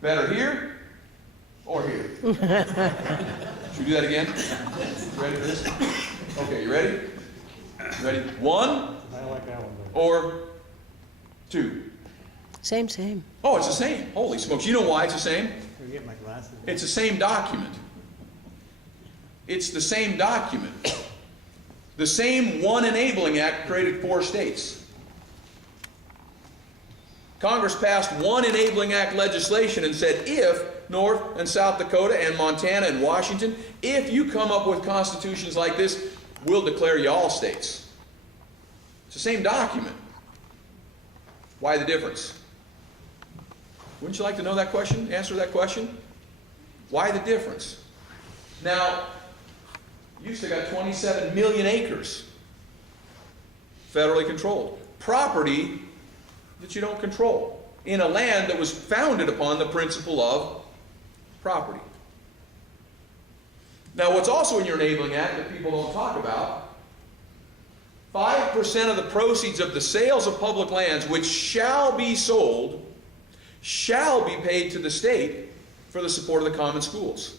Better here or here? Should we do that again? Ready for this? Okay, you ready? Ready? 1 I like that one better. or 2? Same. Oh, it's the same. Holy smokes. You know why it's the same? Can I get my glasses? It's the same document. It's the same document. The same one enabling act created 4 states. Congress passed one enabling act legislation and said, if North and South Dakota and Montana and Washington, if you come up with constitutions like this, we'll declare you all states. It's the same document. Why the difference? Wouldn't you like to know that question? Answer that question? Why the difference? Now, you still got 27 million acres federally controlled. Property that you don't control in a land that was founded upon the principle of property. Now, what's also in your enabling act that people don't talk about, 5% of the proceeds of the sales of public lands which shall be sold shall be paid to the state for the support of the common schools.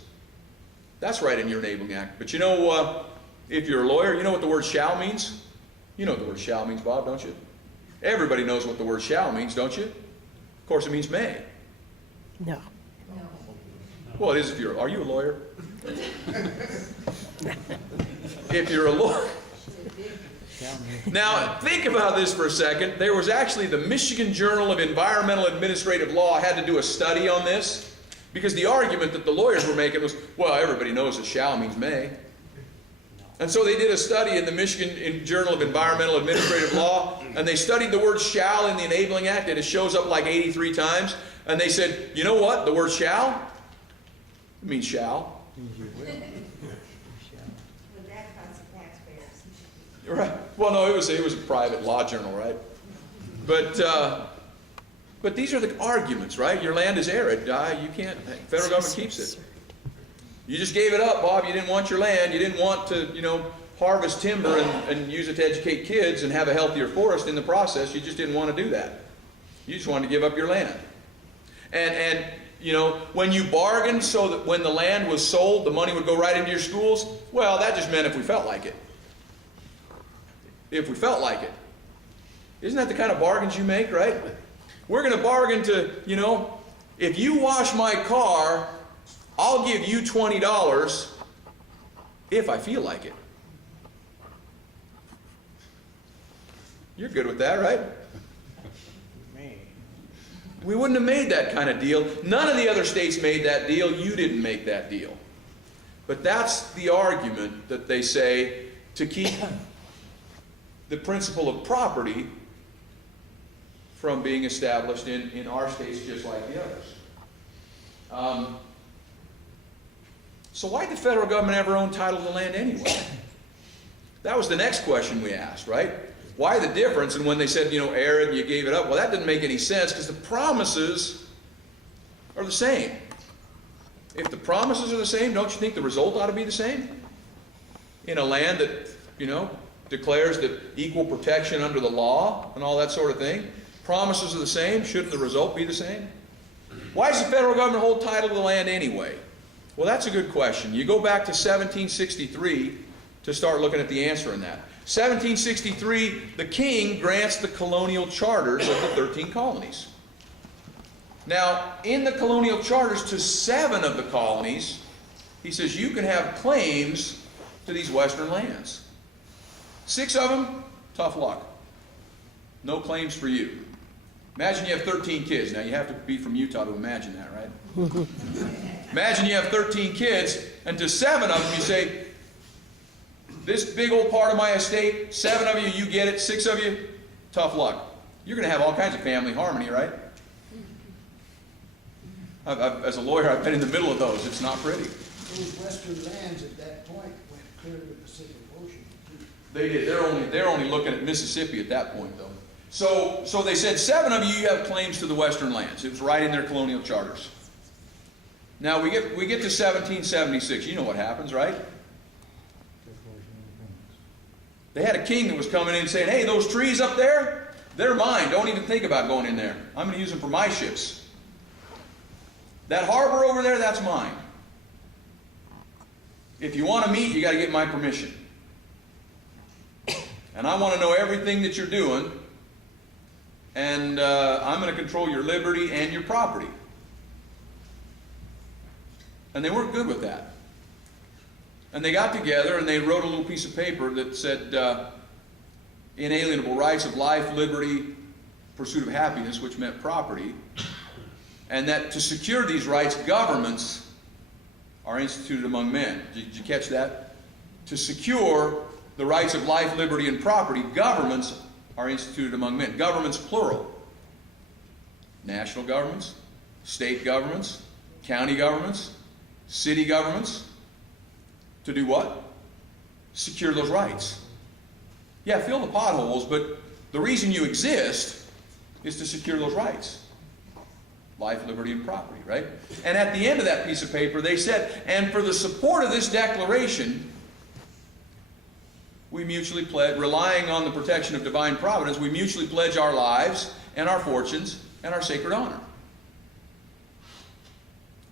That's right in your enabling act. But you know, if you're a lawyer, you know what the word shall means? You know what the word shall means, Bob, don't you? Everybody knows what the word shall means, don't you? Of course, it means may. No. Well, it is if you're, are you a lawyer? If you're a lawyer. Now, think about this for a second. There was actually the Michigan Journal of Environmental Administrative Law had to do a study on this because the argument that the lawyers were making was, well, everybody knows that shall means may. And so they did a study in the Michigan Journal of Environmental Administrative Law, and they studied the word shall in the Enabling Act, and it shows up like 83 times. And they said, you know what? The word shall means shall. Would that cost the taxpayers? Right. Well, no, it was a private law journal, right? But these are the arguments, right? Your land is arid. You can't. Federal government keeps it. You just gave it up, Bob. You didn't want your land. You didn't want to, harvest timber and use it to educate kids and have a healthier forest in the process. You just didn't want to do that. You just wanted to give up your land. And when you bargained so that when the land was sold, the money would go right into your schools, well, that just meant if we felt like it. If we felt like it. Isn't that the kind of bargains you make, right? We're going to bargain to, if you wash my car, I'll give you $20 if I feel like it. You're good with that, right? We wouldn't have made that kind of deal. None of the other states made that deal. You didn't make that deal. But that's the argument that they say to keep the principle of property from being established in our states just like the others. So why did the federal government ever own title to the land anyway? That was the next question we asked, right? Why the difference? And when they said, arid, you gave it up, well, that didn't make any sense because the promises are the same. If the promises are the same, don't you think the result ought to be the same? In a land that, declares that equal protection under the law and all that sort of thing, promises are the same, shouldn't the result be the same? Why does the federal government hold title to the land anyway? Well, that's a good question. You go back to 1763 to start looking at the answer in that. 1763, the king grants the colonial charters of the 13 colonies. Now, in the colonial charters to 7 of the colonies, he says you can have claims to these western lands. 6 of them, tough luck. No claims for you. Imagine you have 13 kids. Now, you have to be from Utah to imagine that, right? Imagine you have 13 kids, and to 7 of them you say, this big old part of my estate, 7 of you, you get it. 6 of you, tough luck. You're going to have all kinds of family harmony, right? As a lawyer, I've been in the middle of those. It's not pretty. Those western lands at that point went clear to the Pacific Ocean. They did. They're only looking at Mississippi at that point, though. So they said 7 of you have claims to the western lands. It was right in their colonial charters. Now we get to 1776. You know what happens, right? They had a king that was coming in saying, hey, those trees up there, they're mine. Don't even think about going in there. I'm going to use them for my ships. That harbor over there, that's mine. If you want to meet, you got to get my permission. And I want to know everything that you're doing, and I'm going to control your liberty and your property. And they weren't good with that. And they got together and they wrote a little piece of paper that said, inalienable rights of life, liberty, pursuit of happiness, which meant property, and that to secure these rights, governments are instituted among men. Did you catch that? To secure the rights of life, liberty, and property, governments are instituted among men. Governments, plural. National governments, state governments, county governments, city governments. To do what? Secure those rights. Yeah, fill the potholes, but the reason you exist is to secure those rights. Life, liberty, and property, right? And at the end of that piece of paper, they said, and for the support of this declaration, we mutually pledge, relying on the protection of divine providence, we mutually pledge our lives and our fortunes and our sacred honor.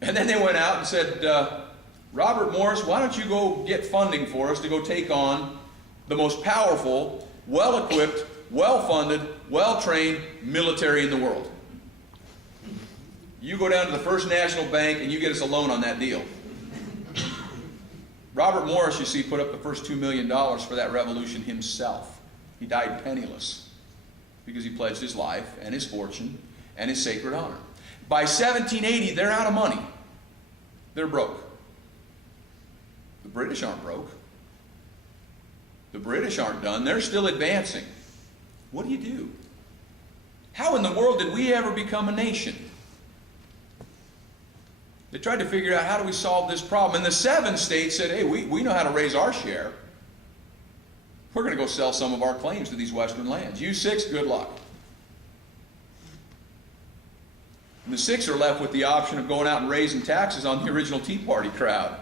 And then they went out and said, Robert Morris, why don't you go get funding for us to go take on the most powerful, well-equipped, well-funded, well-trained military in the world. You go down to the First National Bank and you get us a loan on that deal. Robert Morris, you see, put up the first $2 million for that revolution himself. He died penniless because he pledged his life and his fortune and his sacred honor. By 1780, they're out of money. They're broke. The British aren't broke. The British aren't done. They're still advancing. What do you do? How in the world did we ever become a nation? They tried to figure out, how do we solve this problem? And the 7 states said, hey, we know how to raise our share. We're going to go sell some of our claims to these western lands. You 6, good luck. And the 6 are left with the option of going out and raising taxes on the original Tea Party crowd.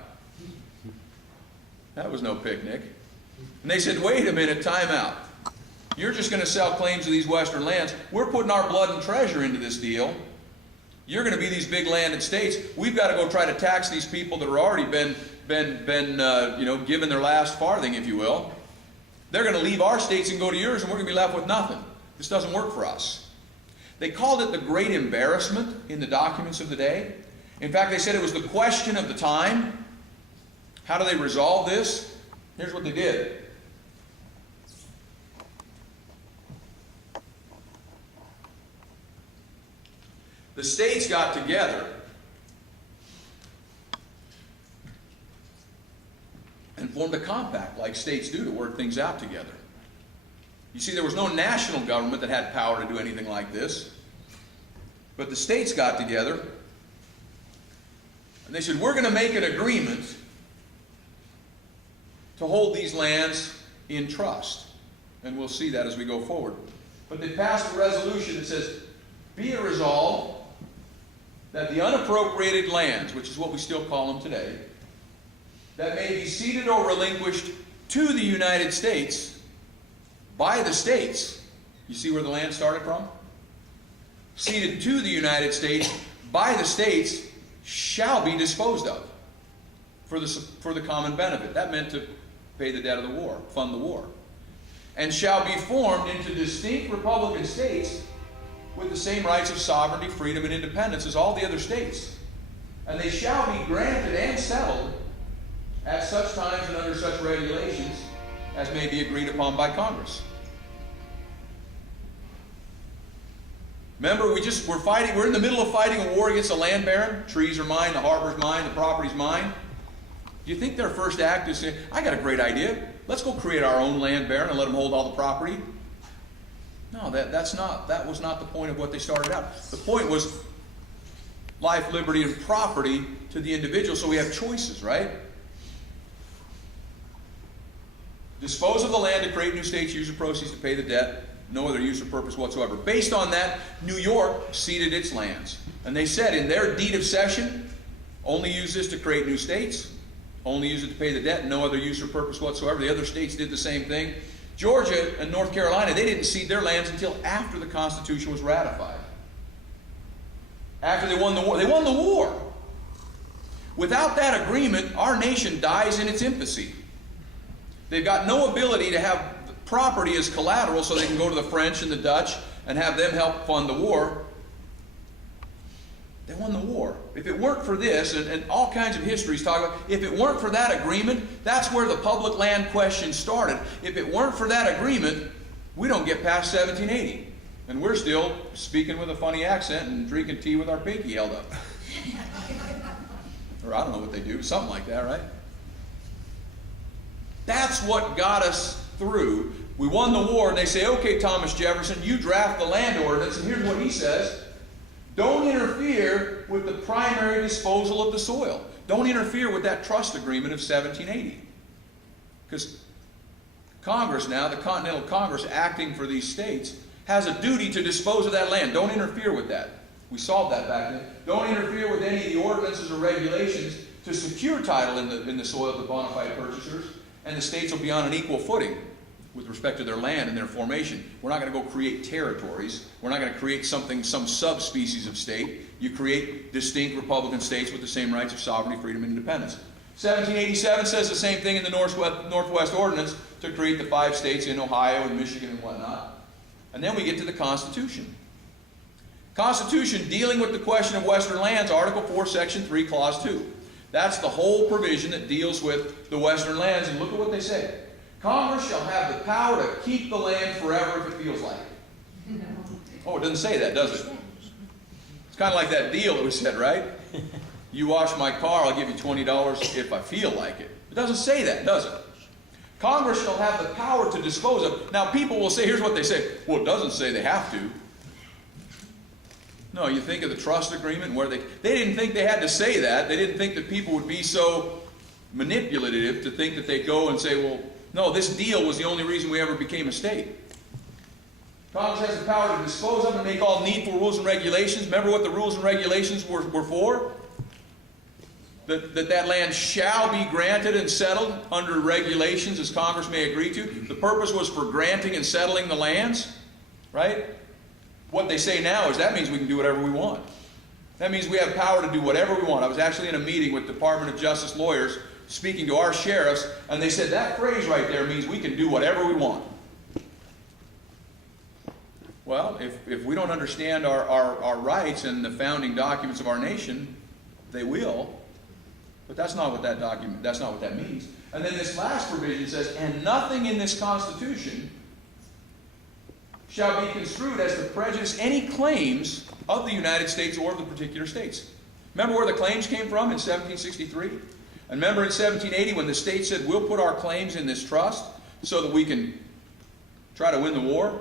That was no picnic. And they said, wait a minute, time out. You're just going to sell claims to these western lands. We're putting our blood and treasure into this deal. You're going to be these big landed states. We've got to go try to tax these people that have already been given their last farthing, if you will. They're going to leave our states and go to yours, and we're going to be left with nothing. This doesn't work for us. They called it the great embarrassment in the documents of the day. In fact, they said it was the question of the time. How do they resolve this? Here's what they did. The states got together and formed a compact like states do to work things out together. You see, there was no national government that had power to do anything like this. But the states got together and they said, we're going to make an agreement to hold these lands in trust. And we'll see that as we go forward. But they passed a resolution that says, be it resolved that the unappropriated lands, which is what we still call them today, that may be ceded or relinquished to the United States by the states. You see where the land started from? Ceded to the United States by the states shall be disposed of for the common benefit. That meant to pay the debt of the war, fund the war. And shall be formed into distinct republican states with the same rights of sovereignty, freedom, and independence as all the other states. And they shall be granted and settled at such times and under such regulations as may be agreed upon by Congress. Remember, we're in the middle of fighting a war against a land baron. Trees are mine, the harbor's mine, the property's mine. Do you think their first act is saying, I got a great idea. Let's go create our own land baron and let them hold all the property? No, that was not the point of what they started out. The point was life, liberty, and property to the individual, so we have choices, right? Dispose of the land to create new states, use the proceeds to pay the debt, no other use or purpose whatsoever. Based on that, New York ceded its lands. And they said in their deed of cession, only use this to create new states, only use it to pay the debt, no other use or purpose whatsoever. The other states did the same thing. Georgia and North Carolina, they didn't cede their lands until after the Constitution was ratified. After they won the war. They won the war. Without that agreement, our nation dies in its infancy. They've got no ability to have property as collateral so they can go to the French and the Dutch and have them help fund the war. They won the war. If it weren't for this, and all kinds of histories talk about, if it weren't for that agreement, that's where the public land question started. If it weren't for that agreement, we don't get past 1780. And we're still speaking with a funny accent and drinking tea with our pinky held up. Or I don't know what they do, something like that, right? That's what got us through. We won the war, and they say, okay, Thomas Jefferson, you draft the land ordinance, and here's what he says. Don't interfere with the primary disposal of the soil. Don't interfere with that trust agreement of 1780. Because Congress now, the Continental Congress acting for these states, has a duty to dispose of that land. Don't interfere with that. We solved that back then. Don't interfere with any of the ordinances or regulations to secure title in the soil of the bona fide purchasers, and the states will be on an equal footing with respect to their land and their formation. We're not going to go create territories. We're not going to create some subspecies of state. You create distinct Republican states with the same rights of sovereignty, freedom, and independence. 1787 says the same thing in the Northwest Ordinance to create the 5 states in Ohio and Michigan and whatnot. And then we get to the Constitution. Constitution dealing with the question of Western lands, Article 4, Section 3, Clause 2. That's the whole provision that deals with the Western lands. And look at what they say. Congress shall have the power to keep the land forever if it feels like it. No. Oh, it doesn't say that, does it? It's kind of like that deal that we said, right? You wash my car, I'll give you $20 if I feel like it. It doesn't say that, does it? Congress shall have the power to dispose of. Now, people will say, here's what they say. Well, it doesn't say they have to. No, you think of the trust agreement where they didn't think they had to say that. They didn't think that people would be so manipulative to think that they'd go and say, well, no, this deal was the only reason we ever became a state. Congress has the power to dispose of and make all needful rules and regulations. Remember what the rules and regulations were for? That land shall be granted and settled under regulations as Congress may agree to. The purpose was for granting and settling the lands, right? What they say now is that means we can do whatever we want. That means we have power to do whatever we want. I was actually in a meeting with Department of Justice lawyers speaking to our sheriffs, and they said that phrase right there means we can do whatever we want. Well, if we don't understand our rights and the founding documents of our nation, they will. But that's not what that means. And then this last provision says, and nothing in this Constitution shall be construed as to prejudice any claims of the United States or of the particular states. Remember where the claims came from in 1763? And remember in 1780 when the state said, we'll put our claims in this trust so that we can try to win the war?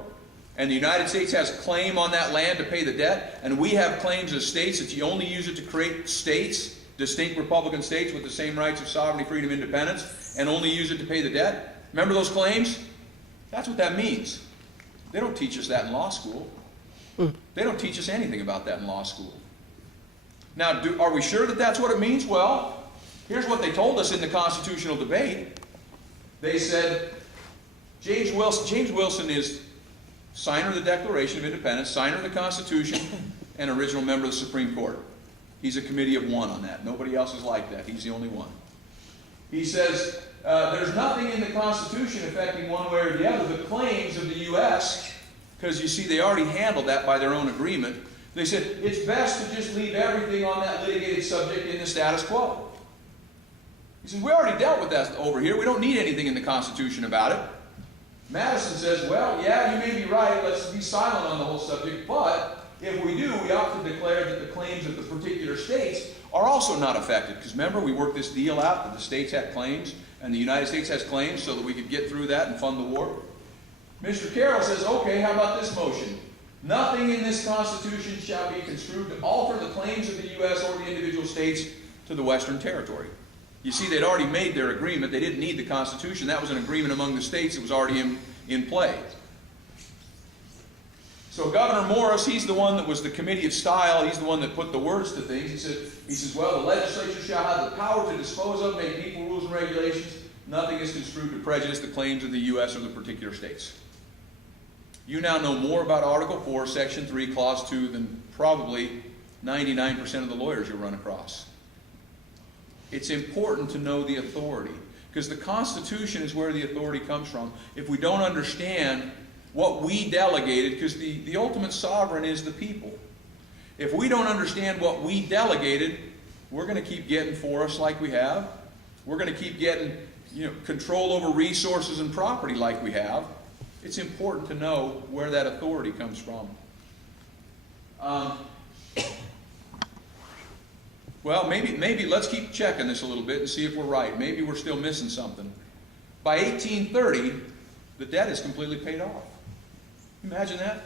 And the United States has claim on that land to pay the debt, and we have claims as states that you only use it to create states, distinct Republican states with the same rights of sovereignty, freedom, independence, and only use it to pay the debt? Remember those claims? That's what that means. They don't teach us that in law school. They don't teach us anything about that in law school. Now, are we sure that that's what it means? Well, here's what they told us in the constitutional debate. They said, James Wilson is signer of the Declaration of Independence, signer of the Constitution, and original member of the Supreme Court. He's a committee of one on that. Nobody else is like that. He's the only one. He says, there's nothing in the Constitution affecting one way or the other the claims of the U.S., because you see they already handled that by their own agreement. They said, it's best to just leave everything on that litigated subject in the status quo. He says, we already dealt with that over here. We don't need anything in the Constitution about it. Madison says, well, yeah, you may be right. Let's be silent on the whole subject. But if we do, we ought to declare that the claims of the particular states are also not affected. Because remember, we worked this deal out that the states had claims and the United States has claims so that we could get through that and fund the war. Mr. Carroll says, okay, how about this motion? Nothing in this Constitution shall be construed to alter the claims of the U.S. or the individual states to the Western Territory. You see, they'd already made their agreement. They didn't need the Constitution. That was an agreement among the states that was already in play. So Governor Morris, he's the one that was the committee of style. He's the one that put the words to things. He says, well, the legislature shall have the power to dispose of, make equal rules and regulations. Nothing is construed to prejudice the claims of the U.S. or the particular states. You now know more about Article 4, Section 3, Clause 2 than probably 99% of the lawyers you'll run across. It's important to know the authority, because the Constitution is where the authority comes from. If we don't understand what we delegated, because the ultimate sovereign is the people. If we don't understand what we delegated, we're going to keep getting for us like we have. We're going to keep getting, control over resources and property like we have. It's important to know where that authority comes from. Well, maybe let's keep checking this a little bit and see if we're right. Maybe we're still missing something. By 1830, the debt is completely paid off. Imagine that.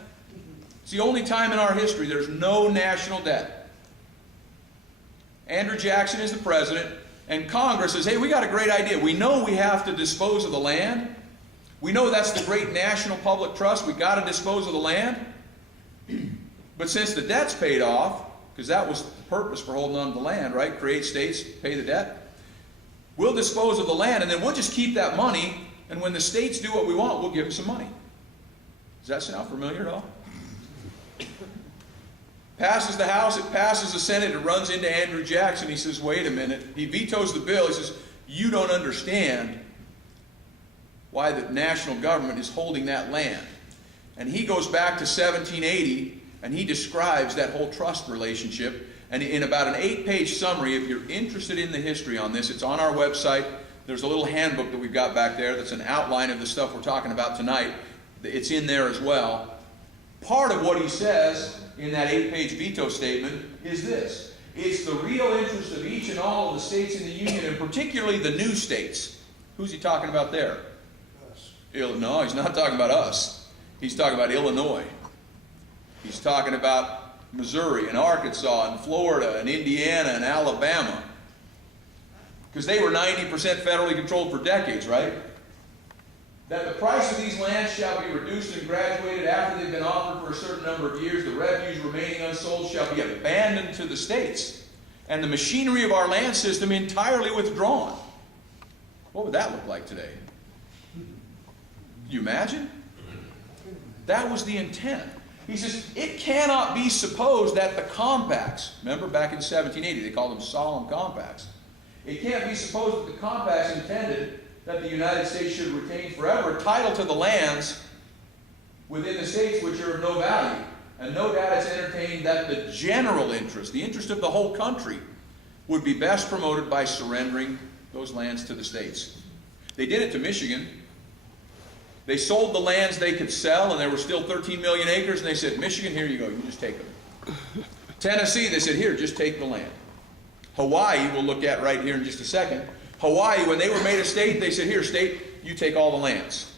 It's the only time in our history there's no national debt. Andrew Jackson is the president, and Congress says, hey, we got a great idea. We know we have to dispose of the land. We know that's the great national public trust. We got to dispose of the land. But since the debt's paid off, because that was the purpose for holding on to the land, right? Create states, pay the debt. We'll dispose of the land, and then we'll just keep that money, and when the states do what we want, we'll give them some money. Does that sound familiar at all? Passes the House, it passes the Senate, it runs into Andrew Jackson. He says, wait a minute. He vetoes the bill. He says, you don't understand why the national government is holding that land. And he goes back to 1780, and he describes that whole trust relationship. And in about an 8-page summary, if you're interested in the history on this, it's on our website. There's a little handbook that we've got back there that's an outline of the stuff we're talking about tonight. It's in there as well. Part of what he says in that 8-page veto statement is this. It's the real interest of each and all of the states in the Union, and particularly the new states. Who's he talking about there? Us. No, he's not talking about us. He's talking about Illinois. He's talking about Missouri and Arkansas and Florida and Indiana and Alabama. Because they were 90% federally controlled for decades, right? That the price of these lands shall be reduced and graduated after they've been offered for a certain number of years. The revenues remaining unsold shall be abandoned to the states, and the machinery of our land system entirely withdrawn. What would that look like today? Can you imagine? That was the intent. He says, it cannot be supposed that the compacts, remember back in 1780, they called them solemn compacts. It can't be supposed that the compacts intended that the United States should retain forever title to the lands within the states which are of no value. And no doubt it's entertained that the general interest, the interest of the whole country, would be best promoted by surrendering those lands to the states. They did it to Michigan. They sold the lands they could sell, and there were still 13 million acres, and they said, Michigan, here you go, you just take them. Tennessee, they said, here, just take the land. Hawaii, we'll look at right here in just a second. Hawaii, when they were made a state, they said, here, state, you take all the lands.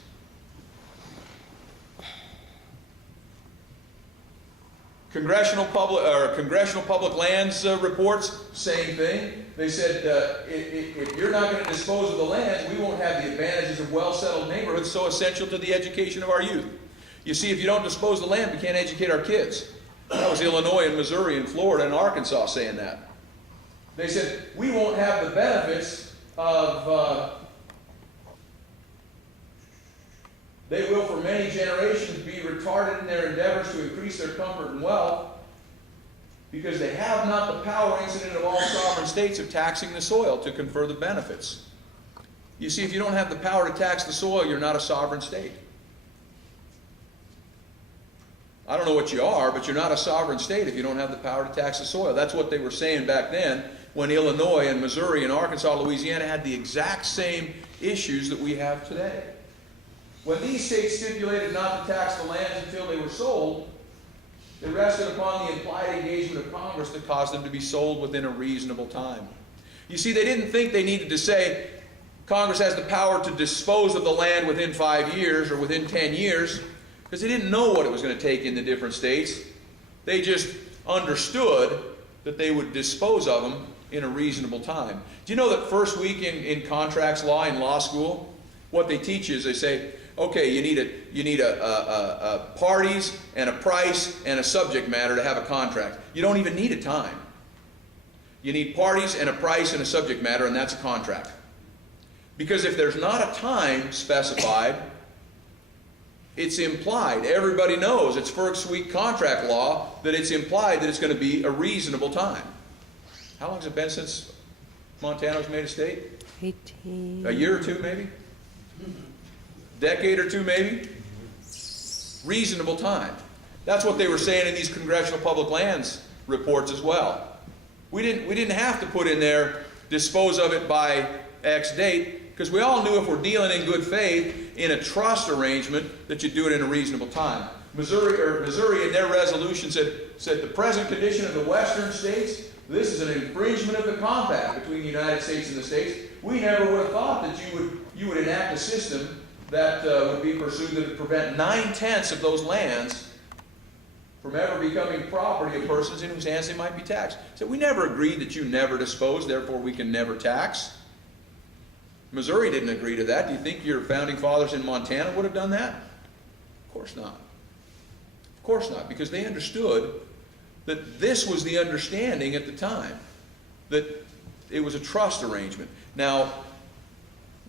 Congressional public lands reports, same thing. They said, if you're not going to dispose of the lands, we won't have the advantages of well-settled neighborhoods so essential to the education of our youth. You see, if you don't dispose of the land, we can't educate our kids. That was Illinois and Missouri and Florida and Arkansas saying that. They said, we won't have the benefits of, they will for many generations be retarded in their endeavors to increase their comfort and wealth, because they have not the power incident of all sovereign states of taxing the soil to confer the benefits. You see, if you don't have the power to tax the soil, you're not a sovereign state. I don't know what you are, but you're not a sovereign state if you don't have the power to tax the soil. That's what they were saying back then, when Illinois and Missouri and Arkansas, Louisiana had the exact same issues that we have today. When these states stipulated not to tax the lands until they were sold, they rested upon the implied engagement of Congress that caused them to be sold within a reasonable time. You see, they didn't think they needed to say, Congress has the power to dispose of the land within 5 years or within 10 years, because they didn't know what it was going to take in the different states. They just understood that they would dispose of them in a reasonable time. Do you know that first week in contracts law in law school, what they teach is they say, okay, you need a parties and a price and a subject matter to have a contract. You don't even need a time. You need parties and a price and a subject matter, and that's a contract. Because if there's not a time specified, it's implied. Everybody knows it's first week contract law that it's implied that it's going to be a reasonable time. How long has it been since Montana was made a state? 18. A year or two, maybe? Decade or two, maybe? Reasonable time. That's what they were saying in these Congressional Public Lands reports as well. We didn't have to put in there, dispose of it by X date, because we all knew if we're dealing in good faith in a trust arrangement that you do it in a reasonable time. Missouri in their resolution said the present condition of the western states, this is an infringement of the compact between the United States and the states. We never would have thought that you would enact a system that would be pursued that would prevent 9/10 of those lands from ever becoming property of persons in whose hands they might be taxed. So we never agreed that you never dispose, therefore we can never tax. Missouri didn't agree to that. Do you think your founding fathers in Montana would have done that? Of course not. Of course not, because they understood that this was the understanding at the time, that it was a trust arrangement. Now,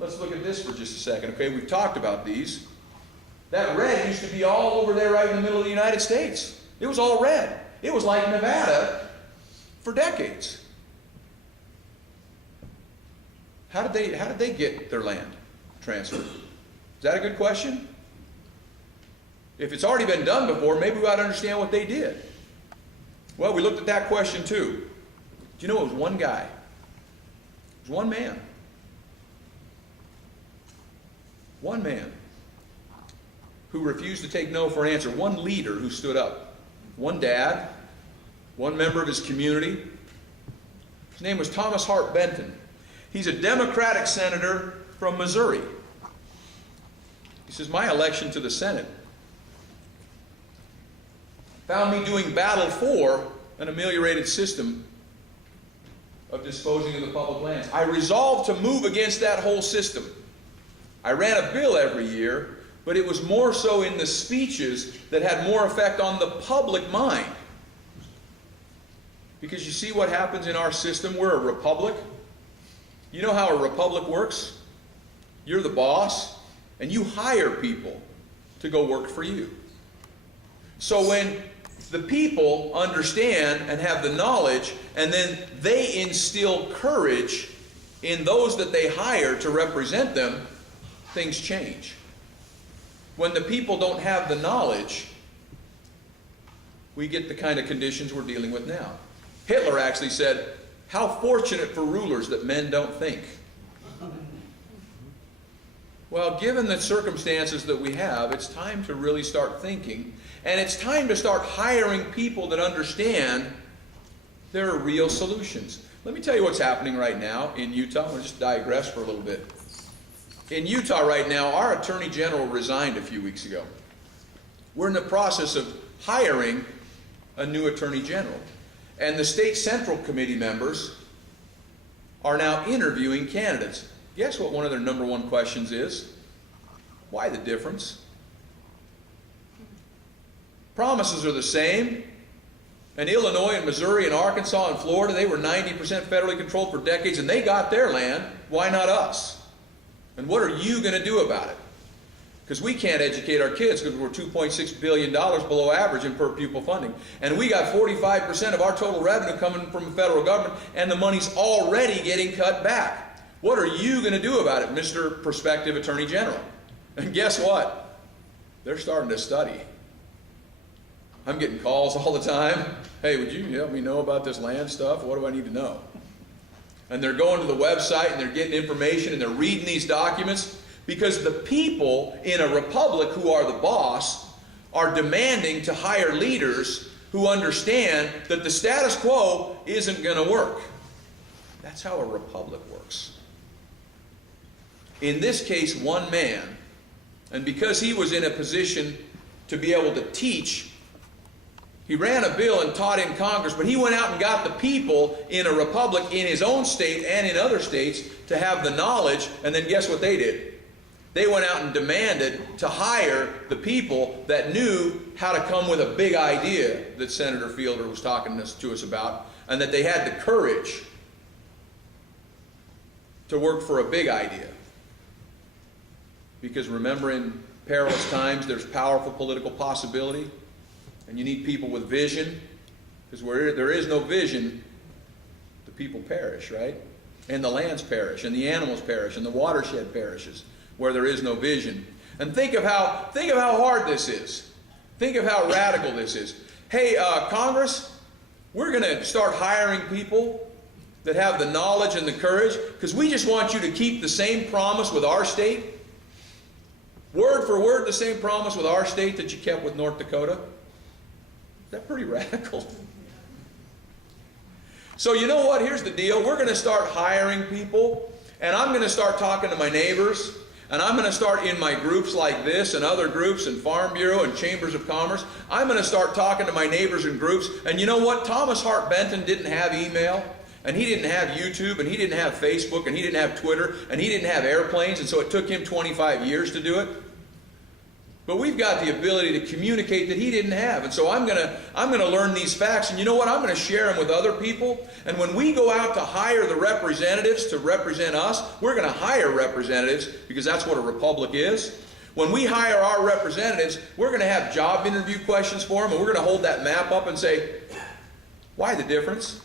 let's look at this for just a second, okay? We've talked about these. That red used to be all over there right in the middle of the United States. It was all red. It was like Nevada for decades. How did they get their land transferred? Is that a good question? If it's already been done before, maybe we ought to understand what they did. Well, we looked at that question too. Do you know it was one guy? It was one man. One man who refused to take no for an answer. One leader who stood up. One dad. One member of his community. His name was Thomas Hart Benton. He's a Democratic senator from Missouri. He says, my election to the Senate found me doing battle for an ameliorated system of disposing of the public lands. I resolved to move against that whole system. I ran a bill every year, but it was more so in the speeches that had more effect on the public mind. Because you see what happens in our system? We're a republic. You know how a republic works? You're the boss, and you hire people to go work for you. So when the people understand and have the knowledge, and then they instill courage in those that they hire to represent them, things change. When the people don't have the knowledge, we get the kind of conditions we're dealing with now. Hitler actually said, how fortunate for rulers that men don't think. Well, given the circumstances that we have, it's time to really start thinking, and it's time to start hiring people that understand there are real solutions. Let me tell you what's happening right now in Utah. I'm going to just digress for a little bit. In Utah right now, our Attorney General resigned a few weeks ago. We're in the process of hiring a new Attorney General. And the State Central Committee members are now interviewing candidates. Guess what one of their number one questions is? Why the difference? Promises are the same. And Illinois and Missouri and Arkansas and Florida, they were 90% federally controlled for decades, and they got their land. Why not us? And what are you going to do about it? Because we can't educate our kids because we're $2.6 billion below average in per pupil funding. And we got 45% of our total revenue coming from the federal government, and the money's already getting cut back. What are you going to do about it, Mr. Prospective Attorney General? And guess what? They're starting to study. I'm getting calls all the time. Hey, would you help me know about this land stuff? What do I need to know? And they're going to the website and they're getting information and they're reading these documents because the people in a republic who are the boss are demanding to hire leaders who understand that the status quo isn't going to work. That's how a republic works. In this case, one man, and because he was in a position to be able to teach, he ran a bill and taught in Congress, but he went out and got the people in a republic in his own state and in other states to have the knowledge, and then guess what they did? They went out and demanded to hire the people that knew how to come with a big idea that Senator Fielder was talking to us about, and that they had the courage to work for a big idea. Because remember, in perilous times, there's powerful political possibility. And you need people with vision, because where there is no vision, the people perish, right? and the lands perish, and the animals perish, and the watershed perishes, where there is no vision. And think of how hard this is. Think of how radical this is. Hey, Congress, we're going to start hiring people that have the knowledge and the courage, because we just want you to keep the same promise with our state. Word for word, the same promise with our state that you kept with North Dakota. Is that pretty radical? So you know what? Here's the deal. We're going to start hiring people, and I'm going to start talking to my neighbors, and I'm going to start in my groups like this and other groups and Farm Bureau and Chambers of Commerce. I'm going to start talking to my neighbors and groups. And you know what? Thomas Hart Benton didn't have email, and he didn't have YouTube, and he didn't have Facebook, and he didn't have Twitter, and he didn't have airplanes, and so it took him 25 years to do it. But we've got the ability to communicate that he didn't have. And so I'm gonna learn these facts, and you know what? I'm gonna share them with other people. And when we go out to hire the representatives to represent us, we're gonna hire representatives because that's what a republic is. When we hire our representatives, we're gonna have job interview questions for them, and we're gonna hold that map up and say, why the difference?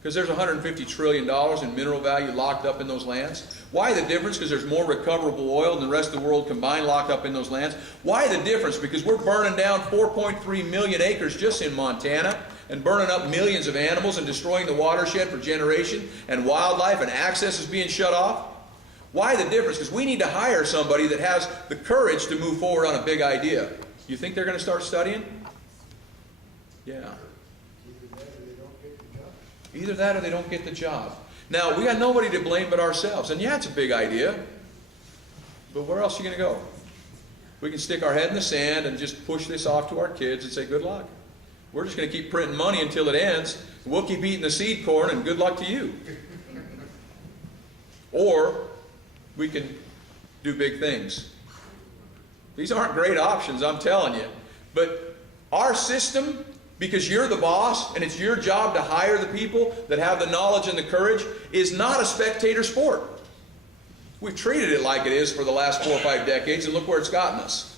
Because there's $150 trillion in mineral value locked up in those lands. Why the difference? Because there's more recoverable oil than the rest of the world combined locked up in those lands. Why the difference? Because we're burning down 4.3 million acres just in Montana and burning up millions of animals and destroying the watershed for generation and wildlife, and access is being shut off. Why the difference? Because we need to hire somebody that has the courage to move forward on a big idea. You think they're going to start studying? Yeah. Either that or they don't get the job. Now, we got nobody to blame but ourselves. And yeah, it's a big idea. But where else are you going to go? We can stick our head in the sand and just push this off to our kids and say, good luck. We're just going to keep printing money until it ends. We'll keep eating the seed corn, and good luck to you. Or we can do big things. These aren't great options, I'm telling you. But our system, because you're the boss and it's your job to hire the people that have the knowledge and the courage, is not a spectator sport. We've treated it like it is for the last 4 or 5 decades, and look where it's gotten us.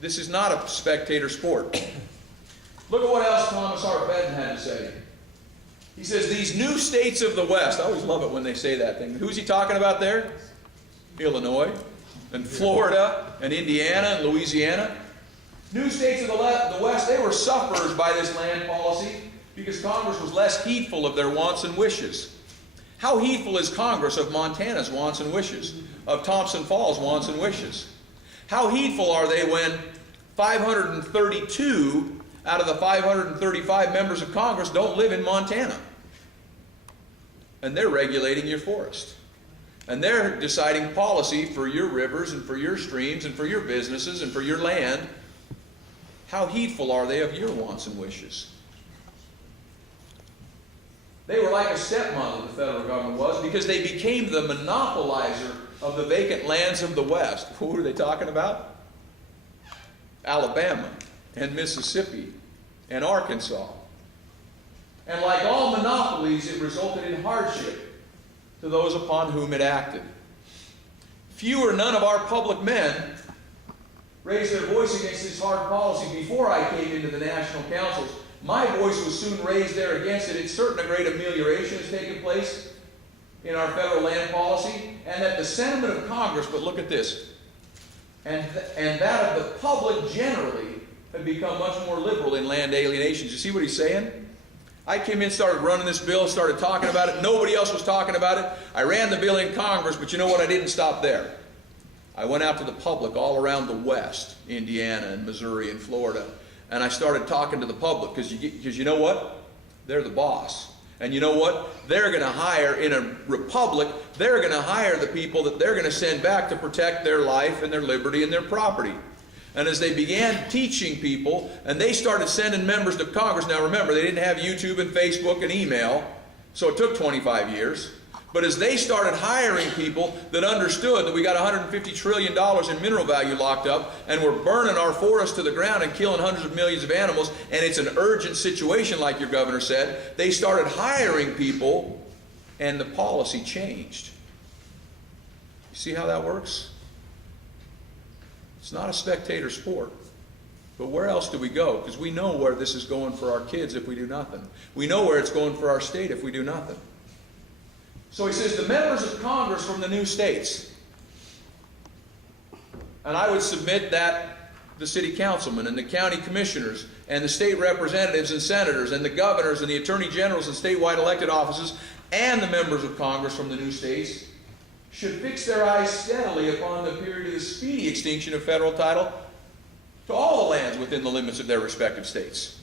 This is not a spectator sport. Look at what else Thomas Hart Benton had to say. He says, these new states of the West. I always love it when they say that thing. Who's he talking about there? Illinois and Florida and Indiana and Louisiana. New states of the West, they were sufferers by this land policy because Congress was less heedful of their wants and wishes. How heedful is Congress of Montana's wants and wishes, of Thompson Falls' wants and wishes? How heedful are they when 532 out of the 535 members of Congress don't live in Montana? And they're regulating your forest. And they're deciding policy for your rivers and for your streams and for your businesses and for your land. How heedful are they of your wants and wishes? They were like a stepmother, the federal government was, because they became the monopolizer of the vacant lands of the West. Who are they talking about? Alabama and Mississippi and Arkansas. And like all monopolies, it resulted in hardship to those upon whom it acted. Few or none of our public men raised their voice against this hard policy before I came into the national councils. My voice was soon raised there against it. It's certain a great amelioration has taken place in our federal land policy, and that the sentiment of Congress, but look at this, and that of the public generally have become much more liberal in land alienations. You see what he's saying? I came in, started running this bill, started talking about it. Nobody else was talking about it. I ran the bill in Congress, but you know what? I didn't stop there. I went out to the public all around the West, Indiana and Missouri and Florida, and I started talking to the public because you know what? They're the boss. And you know what? They're going to hire, in a republic, they're going to hire the people that they're going to send back to protect their life and their liberty and their property. And as they began teaching people, and they started sending members to Congress, now remember, they didn't have YouTube and Facebook and email, so it took 25 years. But as they started hiring people that understood that we got $150 trillion in mineral value locked up, and we're burning our forests to the ground and killing hundreds of millions of animals, and it's an urgent situation like your governor said, they started hiring people, and the policy changed. You see how that works? It's not a spectator sport. But where else do we go? Because we know where this is going for our kids if we do nothing. We know where it's going for our state if we do nothing. So he says, the members of Congress from the new states. And I would submit that the city councilmen and the county commissioners and the state representatives and senators and the governors and the attorney generals and statewide elected offices and the members of Congress from the new states should fix their eyes steadily upon the period of the speedy extinction of federal title to all the lands within the limits of their respective states.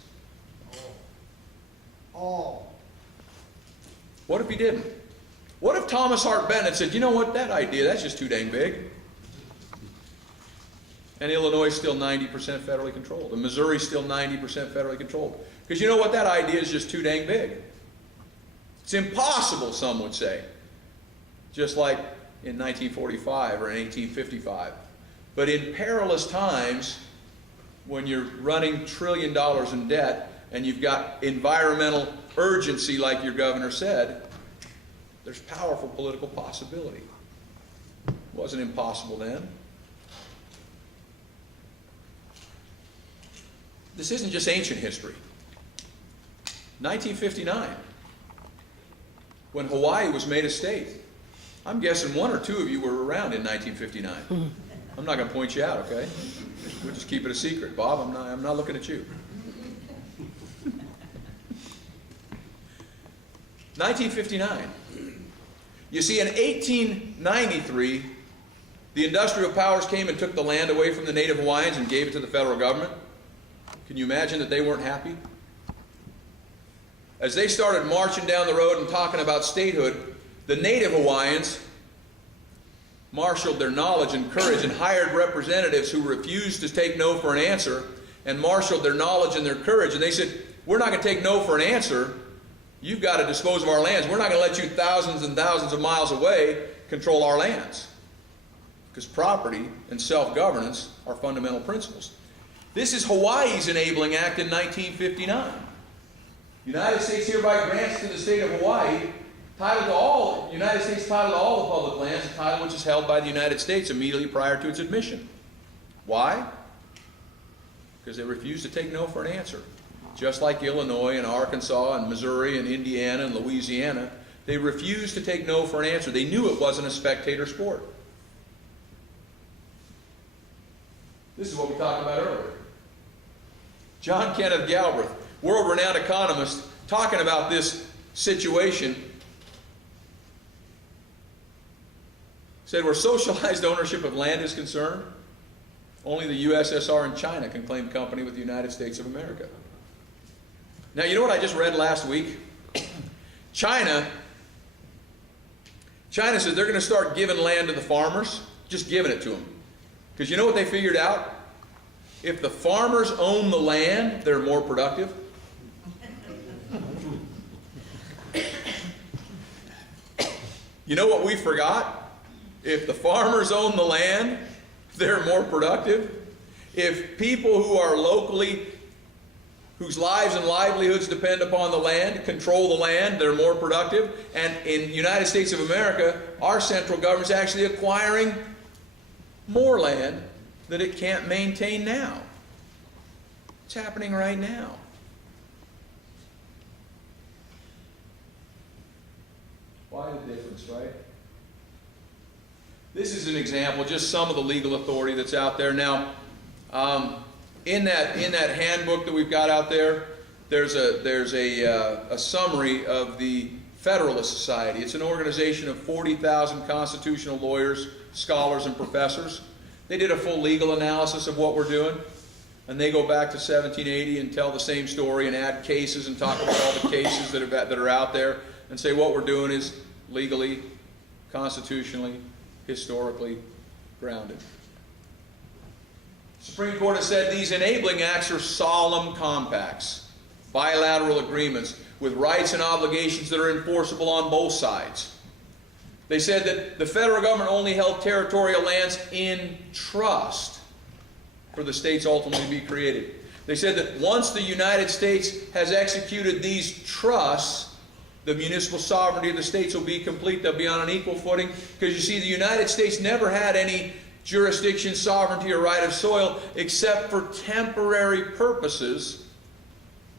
All. What if he didn't? What if Thomas Hart Benton said, you know what, that idea, that's just too dang big. And Illinois is still 90% federally controlled. And Missouri is still 90% federally controlled. Because you know what, that idea is just too dang big. It's impossible, some would say. Just like in 1945 or in 1855. But in perilous times, when you're running $1 trillion in debt and you've got environmental urgency like your governor said, there's powerful political possibility. It wasn't impossible then. This isn't just ancient history. 1959, when Hawaii was made a state. I'm guessing one or two of you were around in 1959. I'm not going to point you out, okay? We'll just keep it a secret. Bob, I'm not looking at you. 1959. You see, in 1893, the industrial powers came and took the land away from the native Hawaiians and gave it to the federal government. Can you imagine that they weren't happy? As they started marching down the road and talking about statehood, the native Hawaiians marshaled their knowledge and courage and hired representatives who refused to take no for an answer, and marshaled their knowledge and their courage. And they said, we're not going to take no for an answer. You've got to dispose of our lands. We're not going to let you thousands and thousands of miles away control our lands. Because property and self-governance are fundamental principles. This is Hawaii's Enabling Act in 1959. The United States hereby grants to the state of Hawaii United States title to all the public lands, a title which is held by the United States immediately prior to its admission. Why? Because they refused to take no for an answer. Just like Illinois and Arkansas and Missouri and Indiana and Louisiana, they refused to take no for an answer. They knew it wasn't a spectator sport. This is what we talked about earlier. John Kenneth Galbraith, world-renowned economist, talking about this situation, said where socialized ownership of land is concerned, only the USSR and China can claim company with the United States of America. Now, you know what I just read last week? China said they're going to start giving land to the farmers, just giving it to them. Because you know what they figured out? If the farmers own the land, they're more productive. You know what we forgot? If the farmers own the land, they're more productive. If people who are locally, whose lives and livelihoods depend upon the land, control the land, they're more productive. And in the United States of America, our central government is actually acquiring more land that it can't maintain now. It's happening right now. Why the difference, right? This is an example, just some of the legal authority that's out there. Now, in that handbook that we've got out there, there's a summary of the Federalist Society. It's an organization of 40,000 constitutional lawyers, scholars, and professors. They did a full legal analysis of what we're doing, and they go back to 1780 and tell the same story and add cases and talk about all the cases that are out there and say what we're doing is legally, constitutionally, historically grounded. The Supreme Court has said these enabling acts are solemn compacts, bilateral agreements with rights and obligations that are enforceable on both sides. They said that the federal government only held territorial lands in trust for the states ultimately to be created. They said that once the United States has executed these trusts, the municipal sovereignty of the states will be complete. They'll be on an equal footing. Because you see, the United States never had any jurisdiction, sovereignty, or right of soil except for temporary purposes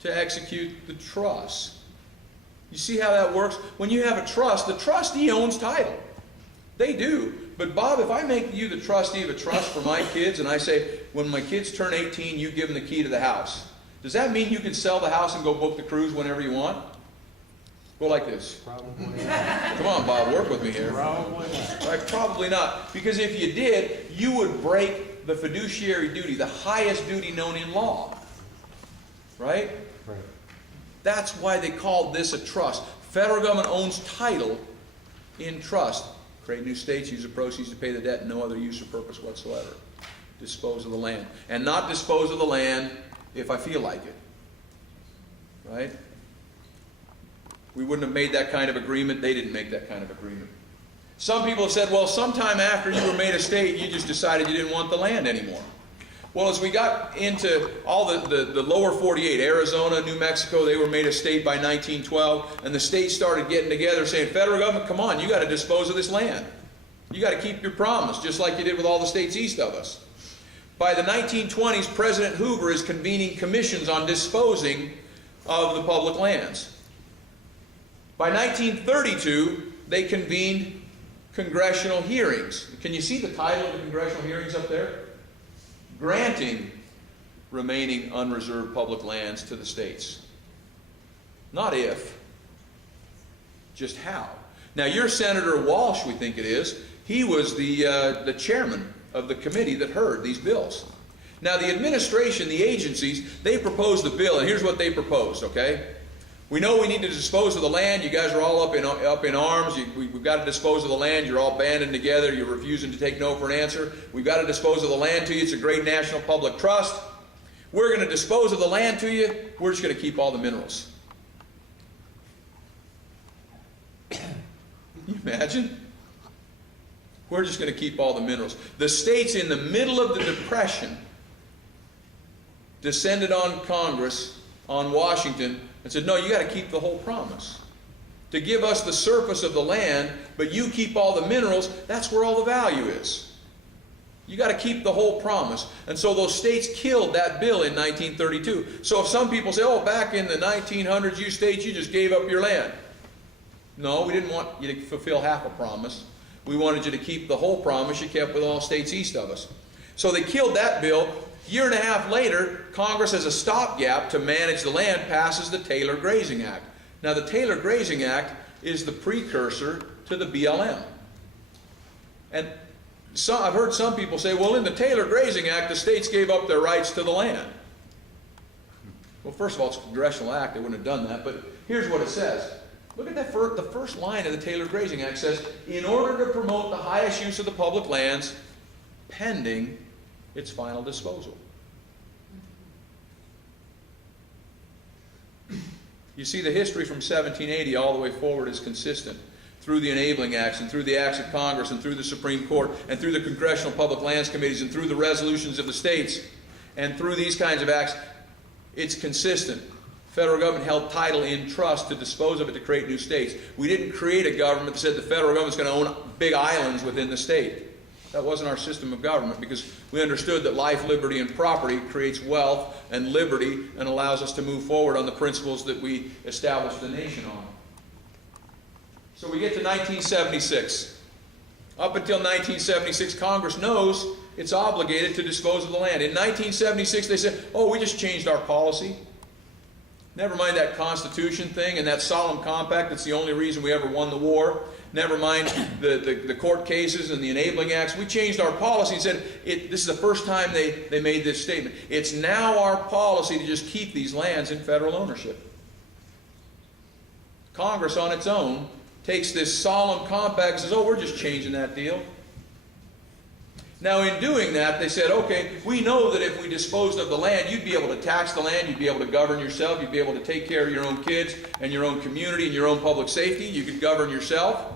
to execute the trust. You see how that works? When you have a trust, the trustee owns title. They do. But Bob, if I make you the trustee of a trust for my kids and I say, when my kids turn 18, you give them the key to the house. Does that mean you can sell the house and go book the cruise whenever you want? Go like this. Probably not. Come on, Bob, work with me here. Probably not. Right? Probably not. Because if you did, you would break the fiduciary duty, the highest duty known in law. Right? Right. That's why they called this a trust. Federal government owns title in trust. Create new states, use the proceeds to pay the debt, no other use or purpose whatsoever. Dispose of the land. And not dispose of the land if I feel like it. Right? We wouldn't have made that kind of agreement. They didn't make that kind of agreement. Some people have said, well, sometime after you were made a state, you just decided you didn't want the land anymore. Well, as we got into all the lower 48, Arizona, New Mexico, they were made a state by 1912, and the states started getting together saying, federal government, come on, you got to dispose of this land. You got to keep your promise, just like you did with all the states east of us. By the 1920s, President Hoover is convening commissions on disposing of the public lands. By 1932, they convened congressional hearings. Can you see the title of the congressional hearings up there? Granting remaining unreserved public lands to the states. Not if, just how. Now, your Senator Walsh, we think it is, he was the chairman of the committee that heard these bills. Now, the administration, the agencies, they proposed the bill, and here's what they proposed, okay? We know we need to dispose of the land. You guys are all up in arms. We've got to dispose of the land. You're all banding together. You're refusing to take no for an answer. We've got to dispose of the land to you. It's a great national public trust. We're going to dispose of the land to you. We're just going to keep all the minerals. Can you imagine? We're just going to keep all the minerals. The states in the middle of the Depression descended on Congress, on Washington, and said, no, you got to keep the whole promise. To give us the surface of the land, but you keep all the minerals, that's where all the value is. You got to keep the whole promise. And so those states killed that bill in 1932. So if some people say, oh, back in the 1900s, you states, you just gave up your land. No, we didn't want you to fulfill half a promise. We wanted you to keep the whole promise you kept with all states east of us. So they killed that bill. A year and a half later, Congress, as a stopgap to manage the land, passes the Taylor Grazing Act. Now, the Taylor Grazing Act is the precursor to the BLM. And I've heard some people say, well, in the Taylor Grazing Act, the states gave up their rights to the land. Well, first of all, it's a congressional act. They wouldn't have done that. But here's what it says. Look at that. The first line of the Taylor Grazing Act says, in order to promote the highest use of the public lands, pending its final disposal. You see, the history from 1780 all the way forward is consistent. Through the enabling acts, and through the acts of Congress, and through the Supreme Court, and through the Congressional Public Lands Committees, and through the resolutions of the states, and through these kinds of acts, it's consistent. Federal government held title in trust to dispose of it to create new states. We didn't create a government that said the federal government's going to own big islands within the state. That wasn't our system of government, because we understood that life, liberty, and property creates wealth and liberty and allows us to move forward on the principles that we established the nation on. So we get to 1976. Up until 1976, Congress knows it's obligated to dispose of the land. In 1976, they said, oh, we just changed our policy. Never mind that Constitution thing and that solemn compact. That's the only reason we ever won the war. Never mind the court cases and the enabling acts. We changed our policy and said, this is the first time they made this statement. It's now our policy to just keep these lands in federal ownership. Congress on its own takes this solemn compact and says, oh, we're just changing that deal. Now, in doing that, they said, okay, we know that if we disposed of the land, you'd be able to tax the land, you'd be able to govern yourself, you'd be able to take care of your own kids and your own community and your own public safety, you could govern yourself.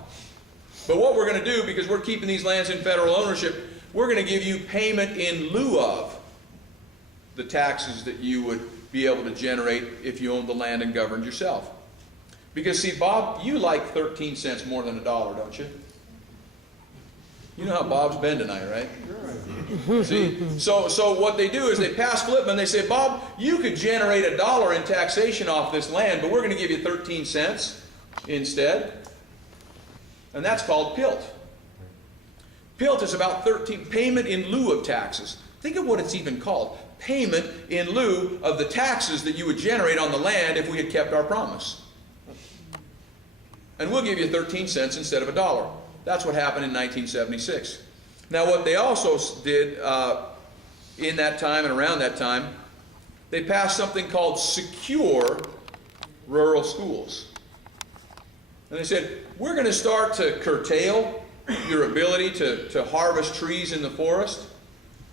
But what we're going to do, because we're keeping these lands in federal ownership, we're going to give you payment in lieu of the taxes that you would be able to generate if you owned the land and governed yourself. Because, see, Bob, you like 13 cents more than $1, don't you? You know how Bob's been tonight, right? See, so what they do is they pass flip and they say, Bob, you could generate $1 in taxation off this land, but we're going to give you 13 cents instead. And that's called PILT. PILT is about 13, payment in lieu of taxes. Think of what it's even called. Payment in lieu of the taxes that you would generate on the land if we had kept our promise. And we'll give you 13 cents instead of $1. That's what happened in 1976. Now what they also did in that time and around that time, they passed something called secure rural schools. And they said, we're going to start to curtail your ability to harvest trees in the forest.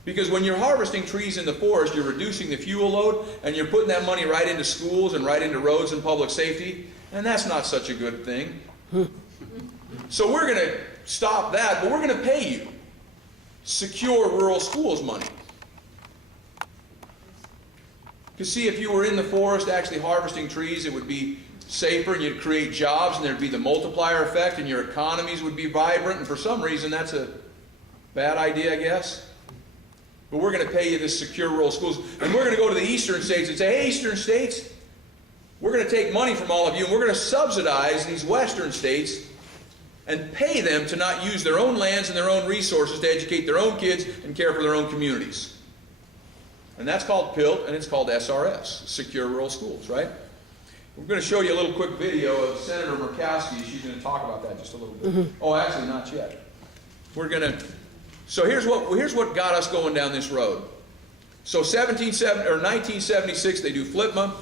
Because when you're harvesting trees in the forest, you're reducing the fuel load, and you're putting that money right into schools and right into roads and public safety, and that's not such a good thing. So we're going to stop that, but we're going to pay you secure rural schools money. Because see, if you were in the forest actually harvesting trees, it would be safer, and you'd create jobs, and there'd be the multiplier effect, and your economies would be vibrant, and for some reason that's a bad idea, I guess. But we're going to pay you this secure rural schools. And we're going to go to the eastern states and say, hey, eastern states, we're going to take money from all of you, and we're going to subsidize these western states and pay them to not use their own lands and their own resources to educate their own kids and care for their own communities. And that's called PILT, and it's called SRS, Secure Rural Schools, right? We're going to show you a little quick video of Senator Murkowski. She's going to talk about that just a little bit. Oh, actually, not yet. We're going to... So here's what got us going down this road. So 1976, they do FLPMA,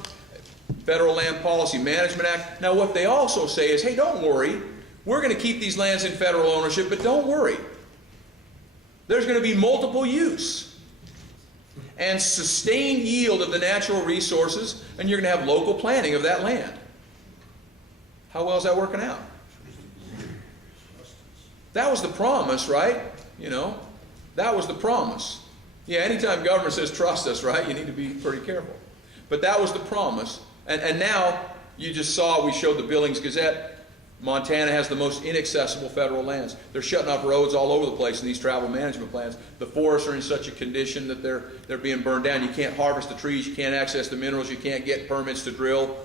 Federal Land Policy Management Act. Now what they also say is, hey, don't worry. We're going to keep these lands in federal ownership, but don't worry. There's going to be multiple use and sustained yield of the natural resources, and you're going to have local planning of that land. How well is that working out? That was the promise, right? You know, that was the promise. Yeah, anytime government says trust us, right, you need to be pretty careful. But that was the promise. And now, you just saw, we showed the Billings Gazette, Montana has the most inaccessible federal lands. They're shutting off roads all over the place in these travel management plans. The forests are in such a condition that they're being burned down. You can't harvest the trees, you can't access the minerals, you can't get permits to drill.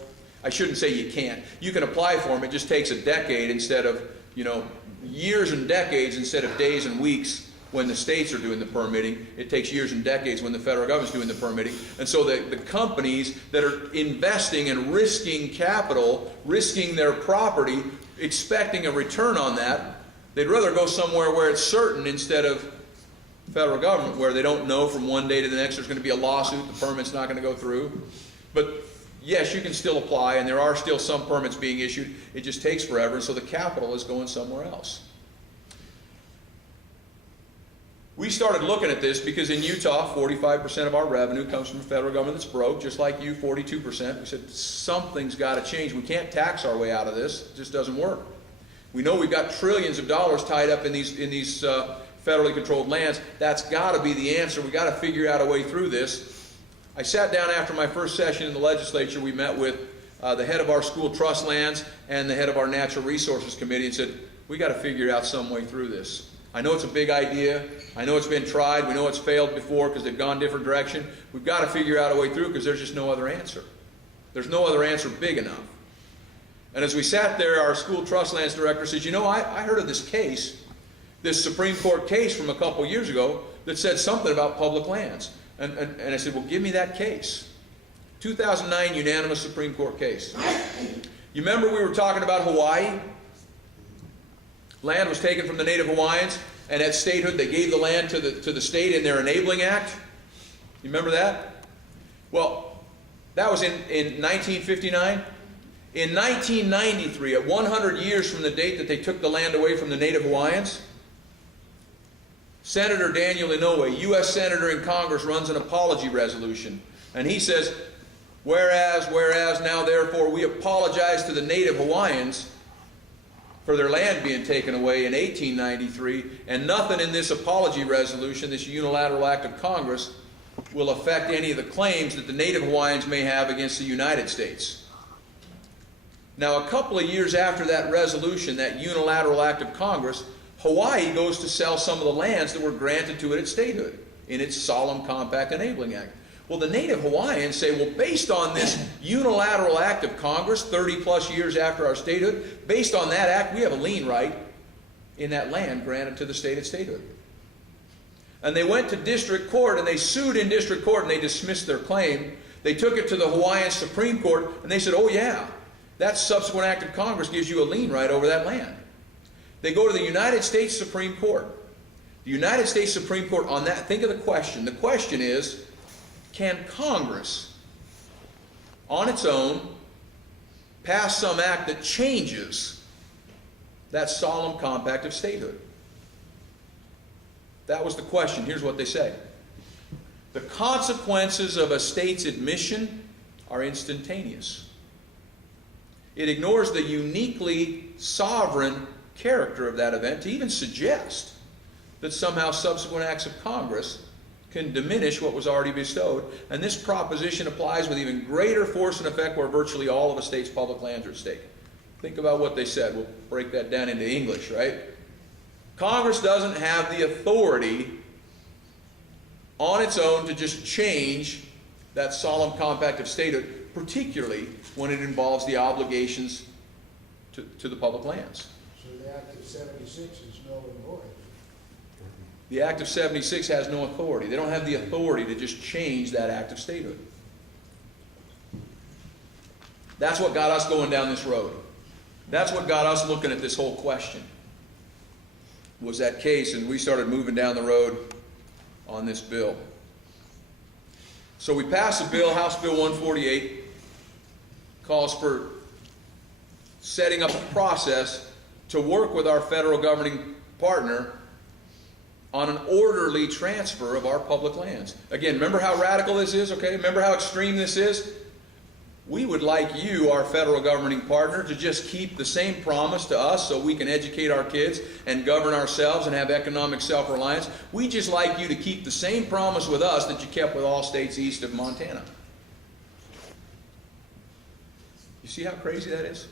I shouldn't say you can't. You can apply for them, it just takes a decade instead of, you know, years and decades instead of days and weeks when the states are doing the permitting. It takes years and decades when the federal government's doing the permitting. And so the companies that are investing and risking capital, risking their property, expecting a return on that, they'd rather go somewhere where it's certain instead of federal government where they don't know from one day to the next there's going to be a lawsuit, the permit's not going to go through. But yes, you can still apply, and there are still some permits being issued. It just takes forever, and so the capital is going somewhere else. We started looking at this because in Utah, 45% of our revenue comes from the federal government that's broke, just like you, 42%. We said, something's got to change. We can't tax our way out of this. It just doesn't work. We know we've got trillions of dollars tied up in these federally controlled lands. That's got to be the answer. We've got to figure out a way through this. I sat down after my first session in the legislature. We met with the head of our school trust lands and the head of our natural resources committee and said, we got to figure out some way through this. I know it's a big idea. I know it's been tried. We know it's failed before because they've gone different direction. We've got to figure out a way through because there's just no other answer. There's no other answer big enough. And as we sat there, our school trust lands director says, you know, I heard of this case, this Supreme Court case from a couple years ago that said something about public lands. And I said, well, give me that case. 2009 unanimous Supreme Court case. You remember we were talking about Hawaii? Land was taken from the Native Hawaiians, and at statehood they gave the land to the state in their Enabling Act. You remember that? Well, that was in 1959. In 1993, at 100 years from the date that they took the land away from the Native Hawaiians, Senator Daniel Inouye, U.S. Senator in Congress, runs an apology resolution. And he says, whereas, now therefore we apologize to the Native Hawaiians for their land being taken away in 1893, and nothing in this apology resolution, this unilateral act of Congress, will affect any of the claims that the Native Hawaiians may have against the United States. Now, a couple of years after that resolution, that unilateral act of Congress, Hawaii goes to sell some of the lands that were granted to it at statehood in its Solemn Compact Enabling Act. Well, the native Hawaiians say, well, based on this unilateral act of Congress 30 plus years after our statehood, based on that act, we have a lien right in that land granted to the state at statehood. And they went to district court and they sued in district court and they dismissed their claim. They took it to the Hawaiian Supreme Court and they said, oh yeah, that subsequent act of Congress gives you a lien right over that land. They go to the United States Supreme Court. The United States Supreme Court on that, think of the question. The question is, can Congress, on its own, pass some act that changes that solemn compact of statehood? That was the question. Here's what they say. The consequences of a state's admission are instantaneous. It ignores the uniquely sovereign character of that event to even suggest that somehow subsequent acts of Congress can diminish what was already bestowed. And this proposition applies with even greater force and effect where virtually all of a state's public lands are at stake. Think about what they said. We'll break that down into English, right? Congress doesn't have the authority on its own to just change that solemn compact of statehood, particularly when it involves the obligations to the public lands. So the Act of 76 is null and void. The Act of 76 has no authority. They don't have the authority to just change that act of statehood. That's what got us going down this road. That's what got us looking at this whole question. Was that case, and we started moving down the road on this bill. So we passed a bill, House Bill 148, calls for setting up a process to work with our federal governing partner on an orderly transfer of our public lands. Again, remember how radical this is, okay? Remember how extreme this is? We would like you, our federal governing partner, to just keep the same promise to us so we can educate our kids and govern ourselves and have economic self-reliance. We just like you to keep the same promise with us that you kept with all states east of Montana. You see how crazy that is?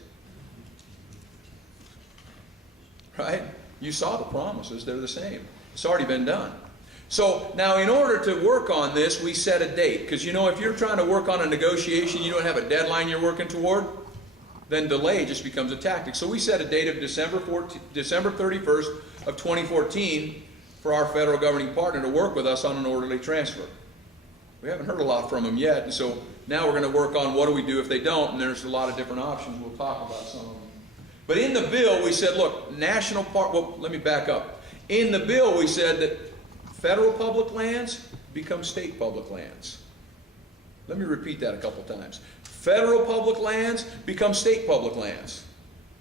Right? You saw the promises, they're the same. It's already been done. So now in order to work on this, we set a date. Because you know, if you're trying to work on a negotiation, you don't have a deadline you're working toward, then delay just becomes a tactic. So we set a date of December 31st of 2014 for our federal governing partner to work with us on an orderly transfer. We haven't heard a lot from them yet, and so now we're going to work on what do we do if they don't, and there's a lot of different options. We'll talk about some of them. But in the bill, we said, look, national park, well, let me back up. In the bill, we said that federal public lands become state public lands. Let me repeat that a couple times. Federal public lands become state public lands.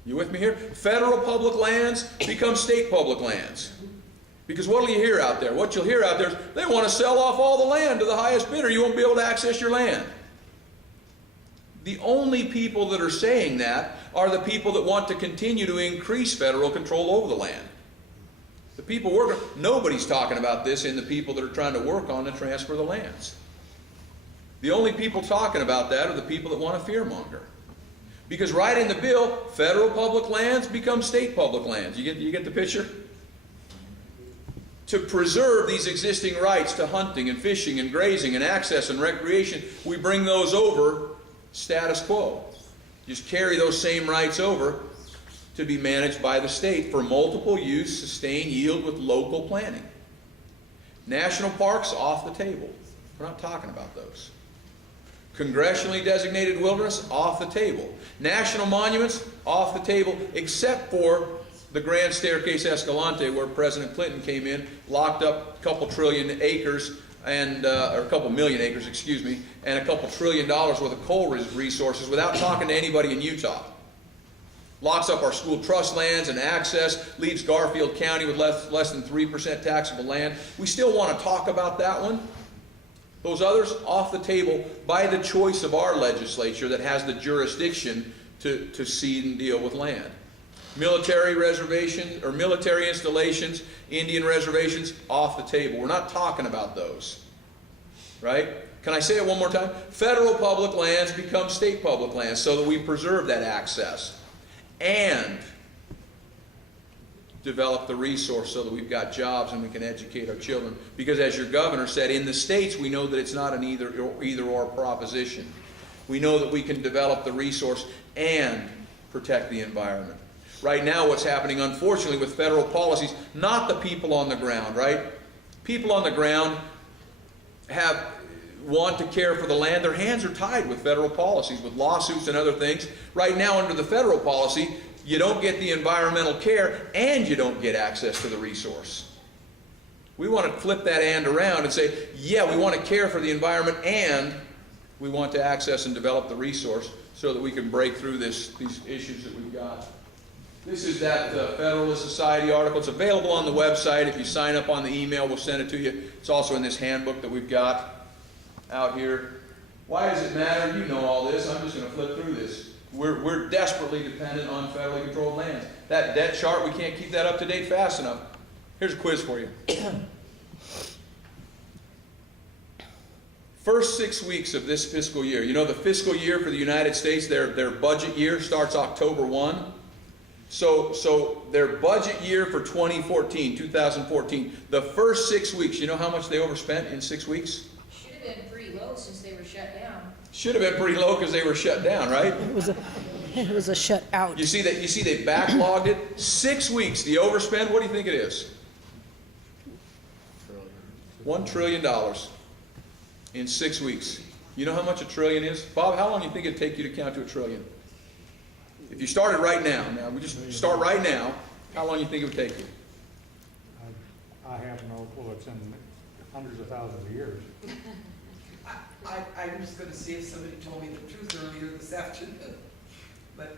You with me here? Federal public lands become state public lands. Because what will you hear out there? What you'll hear out there is they want to sell off all the land to the highest bidder. You won't be able to access your land. The only people that are saying that are the people that want to continue to increase federal control over the land. The people working, nobody's talking about this in the people that are trying to work on the transfer of the lands. The only people talking about that are the people that want to fearmonger. Because right in the bill, federal public lands become state public lands. You get the picture? To preserve these existing rights to hunting and fishing and grazing and access and recreation, we bring those over status quo. Just carry those same rights over to be managed by the state for multiple use, sustained yield with local planning. National parks, off the table. We're not talking about those. Congressionally designated wilderness, off the table. National monuments, off the table, except for the Grand Staircase Escalante, where President Clinton came in, locked up a couple trillion acres, and or a couple million acres, excuse me, and a couple $1 trillion worth of coal resources without talking to anybody in Utah. Locks up our school trust lands and access, leaves Garfield County with less than 3% taxable land. We still want to talk about that one. Those others, off the table by the choice of our legislature that has the jurisdiction to cede and deal with land. Military reservations or military installations, Indian reservations, off the table. We're not talking about those, right? Can I say it one more time? Federal public lands become state public lands so that we preserve that access. And develop the resource so that we've got jobs and we can educate our children. Because as your governor said, in the states we know that it's not an either or proposition. We know that we can develop the resource and protect the environment. Right now what's happening, unfortunately, with federal policies, not the people on the ground, right? People on the ground want to care for the land. Their hands are tied with federal policies, with lawsuits and other things. Right now, under the federal policy, you don't get the environmental care and you don't get access to the resource. We want to flip that and around and say, yeah, we want to care for the environment and we want to access and develop the resource so that we can break through these issues that we've got. This is that Federalist Society article. It's available on the website. If you sign up on the email, we'll send it to you. It's also in this handbook that we've got out here. Why does it matter? You know all this. I'm just going to flip through this. We're desperately dependent on federally controlled lands. That debt chart, we can't keep that up to date fast enough. Here's a quiz for you. First 6 weeks of this fiscal year. You know the fiscal year for the United States, their budget year starts October 1. So their budget year for 2014, the first 6 weeks, you know how much they overspent in 6 weeks? Should have been pretty low since they were shut down. Should have been pretty low because they were shut down, right? It was a shut out. You see they backlogged it. 6 weeks, the overspend, what do you think it is? $1 trillion in 6 weeks. You know how much a trillion is? Bob, how long do you think it'd take you to count to a trillion? If you started right now, we just start right now, how long do you think it would take you? I have no clue. It's in hundreds of thousands of years. I'm just going to see if somebody told me the truth earlier this afternoon. But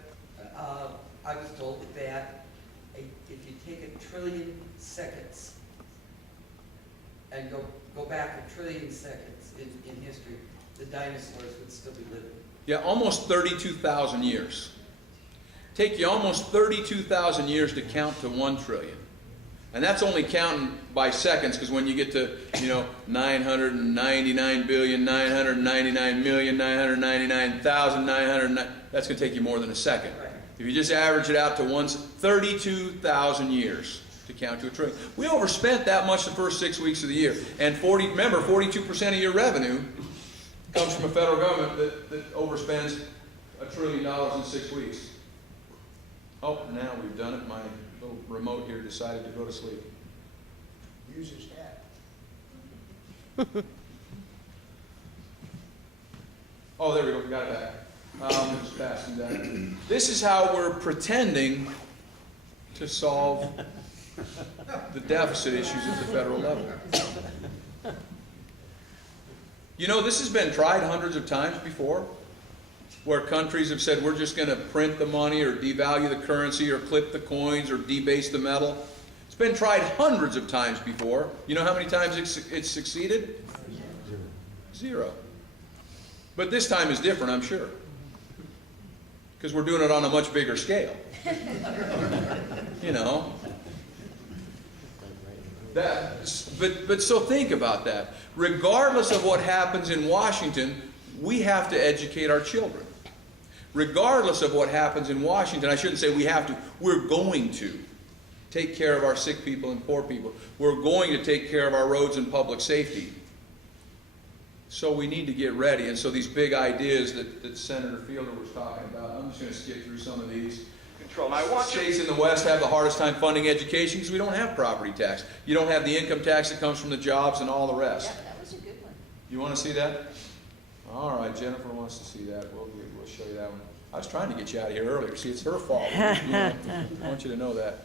I was told that if you take 1 trillion seconds and go back 1 trillion seconds in history, the dinosaurs would still be living. Yeah, almost 32,000 years. Take you almost 32,000 years to count to 1 trillion. And that's only counting by seconds, because when you get to, 999,999,999,999,999, that's going to take you more than a second. Right. If you just average it out to 32,000 years to count to a trillion. We overspent that much the first 6 weeks of the year. And remember, 42% of your revenue comes from a federal government that overspends $1 trillion in 6 weeks. Oh, now we've done it. My little remote here decided to go to sleep. Use his hat. Oh, there we go. We got it back. Just passing that. This is how we're pretending to solve the deficit issues at the federal level. This has been tried hundreds of times before, where countries have said, we're just going to print the money or devalue the currency or clip the coins or debase the metal. It's been tried hundreds of times before. You know how many times it's succeeded? Zero. But this time is different, I'm sure, because we're doing it on a much bigger scale. But so think about that. Regardless of what happens in Washington, we have to educate our children. Regardless of what happens in Washington, I shouldn't say we have to, we're going to take care of our sick people and poor people. We're going to take care of our roads and public safety. So we need to get ready. And so these big ideas that Senator Fielder was talking about, I'm just going to skip through some of these. States in the West have the hardest time funding education because we don't have property tax. You don't have the income tax that comes from the jobs and all the rest. Yeah, that was a good one. You want to see that? All right, Jennifer wants to see that. We'll show you that one. I was trying to get you out of here earlier. See, it's her fault. I want you to know that.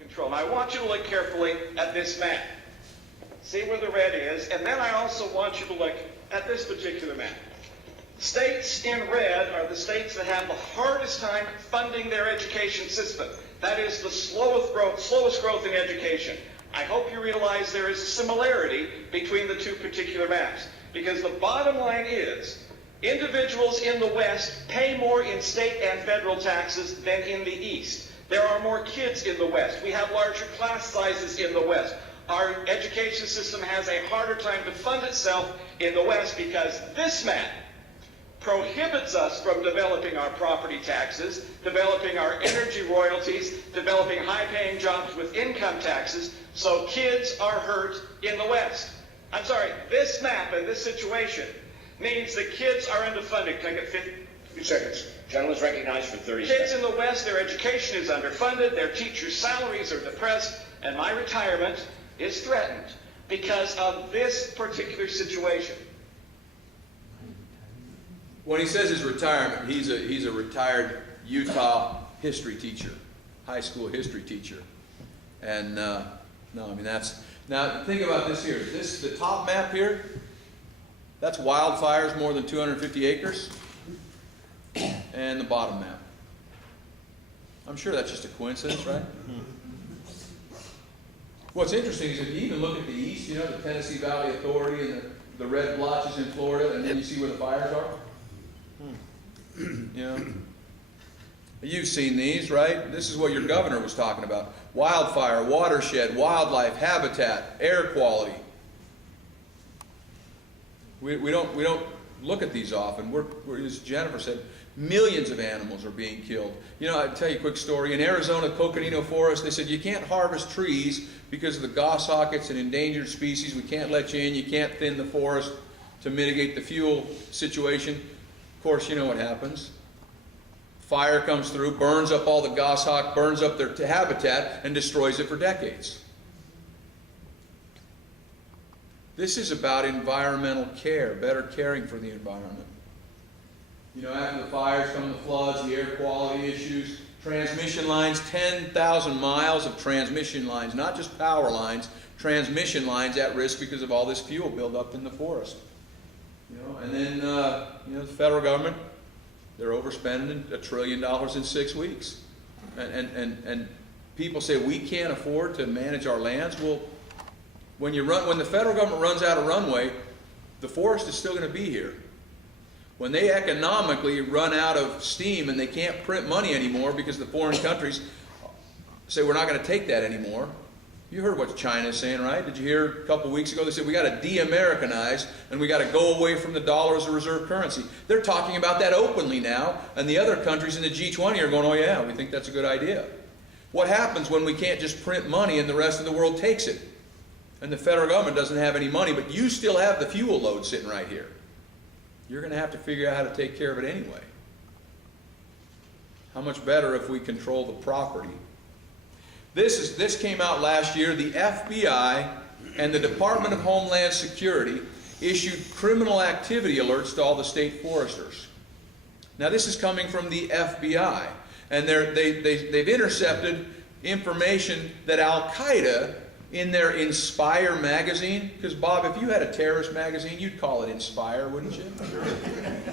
Control. Now, I want you to look carefully at this map. See where the red is, and then I also want you to look at this particular map. States in red are the states that have the hardest time funding their education system. That is the slowest growth in education. I hope you realize there is a similarity between the two particular maps, because the bottom line is individuals in the West pay more in state and federal taxes than in the East. There are more kids in the West. We have larger class sizes in the West. Our education system has a harder time to fund itself in the West because this map prohibits us from developing our property taxes, developing our energy royalties, developing high-paying jobs with income taxes, so kids are hurt in the West. I'm sorry, this map and this situation means that kids are underfunded. Can I get 2 seconds. Gentleman's recognized for 30 Kids seconds. in the West, their education is underfunded, their teachers' salaries are depressed, and my retirement is threatened because of this particular situation. When he says his retirement, he's a retired Utah history teacher, high school history teacher. And no, I mean now think about this here. The top map here, that's wildfires more than 250 acres. And the bottom map. I'm sure that's just a coincidence, right? What's interesting is if you even look at the east, the Tennessee Valley Authority and the red blotches in Florida, and then you see where the fires are. You've seen these, right? This is what your governor was talking about. Wildfire, watershed, wildlife, habitat, air quality. We don't look at these often. We're, as Jennifer said, millions of animals are being killed. I'll tell you a quick story. In Arizona, Coconino Forest, they said you can't harvest trees because of the goshawk. It's an endangered species. We can't let you in. You can't thin the forest to mitigate the fuel situation. Of course, you know what happens. Fire comes through, burns up all the goshawk, burns up their habitat, and destroys it for decades. This is about environmental care, better caring for the environment. After the fires come the floods, the air quality issues, transmission lines, 10,000 miles of transmission lines, not just power lines, transmission lines at risk because of all this fuel buildup in the forest. And then, the federal government, they're overspending $1 trillion in 6 weeks. And people say, we can't afford to manage our lands. Well, when the federal government runs out of runway, the forest is still going to be here. When they economically run out of steam and they can't print money anymore because the foreign countries say we're not going to take that anymore. You heard what China is saying, right? Did you hear a couple weeks ago? They said we got to de-Americanize and we got to go away from the dollar as a reserve currency. They're talking about that openly now, and the other countries in the G20 are going, oh yeah, we think that's a good idea. What happens when we can't just print money and the rest of the world takes it? And the federal government doesn't have any money, but you still have the fuel load sitting right here. You're going to have to figure out how to take care of it anyway. How much better if we control the property? This came out last year. The FBI and the Department of Homeland Security issued criminal activity alerts to all the state foresters. Now this is coming from the FBI, and they've intercepted information that Al-Qaeda, in their Inspire magazine, because Bob, if you had a terrorist magazine, you'd call it Inspire, wouldn't you?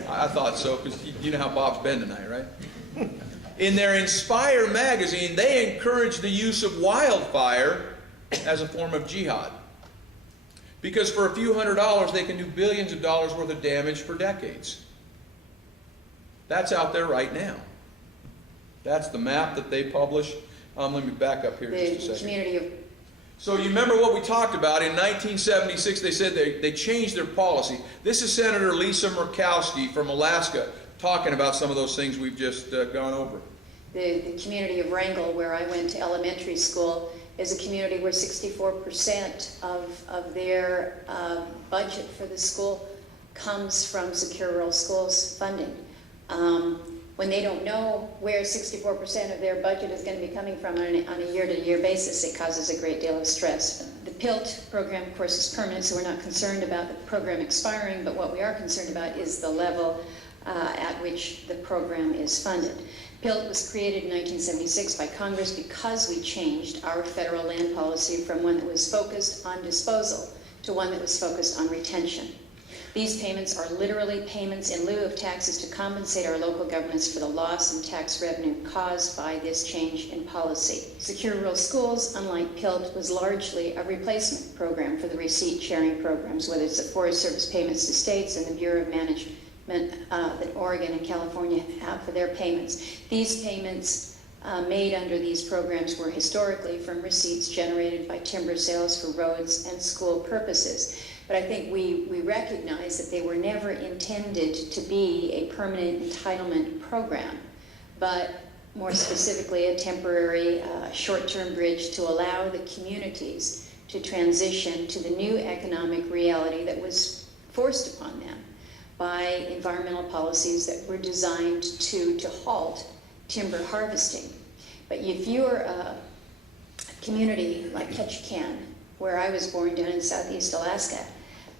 I thought so, because you know how Bob's been tonight, right? In their Inspire magazine, they encourage the use of wildfire as a form of jihad. Because for a few $100s, they can do billions of dollars worth of damage for decades. That's out there right now. That's the map that they publish. Let me back up here just a second. So you remember what we talked about in 1976, they said they changed their policy. This is Senator Lisa Murkowski from Alaska talking about some of those things we've just gone over. The community of Wrangell, where I went to elementary school, is a community where 64% of their budget for the school comes from Secure Rural Schools funding. When they don't know where 64% of their budget is going to be coming from on a year-to-year basis, it causes a great deal of stress. The PILT program, of course, is permanent, so we're not concerned about the program expiring, but what we are concerned about is the level at which the program is funded. PILT was created in 1976 by Congress because we changed our federal land policy from one that was focused on disposal to one that was focused on retention. These payments are literally payments in lieu of taxes to compensate our local governments for the loss in tax revenue caused by this change in policy. Secure Rural Schools, unlike PILT, was largely a replacement program for the receipt sharing programs, whether it's the Forest Service payments to states and the Bureau of Management that Oregon and California have for their payments. These payments made under these programs were historically from receipts generated by timber sales for roads and school purposes. But I think we recognize that they were never intended to be a permanent entitlement program, but more specifically a temporary short-term bridge to allow the communities to transition to the new economic reality that was forced upon them by environmental policies that were designed to halt timber harvesting. But if you're a community like Ketchikan, where I was born down in southeast Alaska,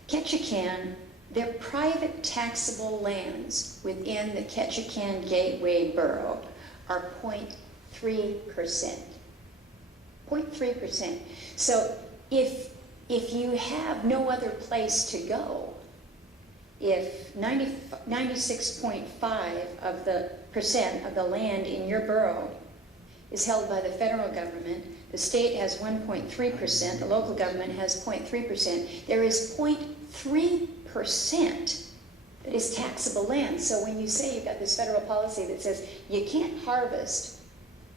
Ketchikan, their private taxable lands within the Ketchikan Gateway Borough are 0.3%. 0.3%. So if you have no other place to go, if 96.5% of the land in your borough is held by the federal government, the state has 1.3%, the local government has 0.3%, there is 0.3% that is taxable land. So when you say you've got this federal policy that says you can't harvest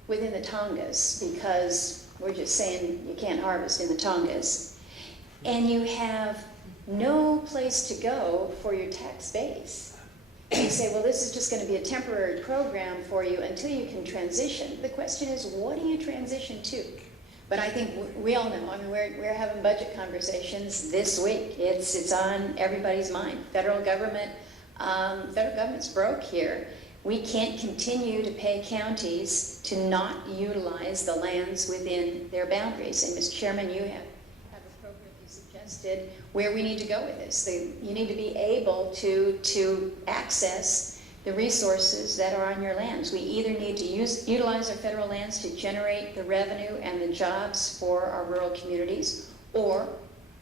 within the Tongass because we're just saying you can't harvest in the Tongass, and you have no place to go for your tax base, and you say, well, this is just going to be a temporary program for you until you can transition. The question is, what do you transition to? But I think we all know, I mean, we're having budget conversations this week. It's on everybody's mind. Federal government's broke here. We can't continue to pay counties to not utilize the lands within their boundaries. And Mr. Chairman, you have appropriately suggested where we need to go with this. You need to be able to access the resources that are on your lands. We either need to utilize our federal lands to generate the revenue and the jobs for our rural communities, or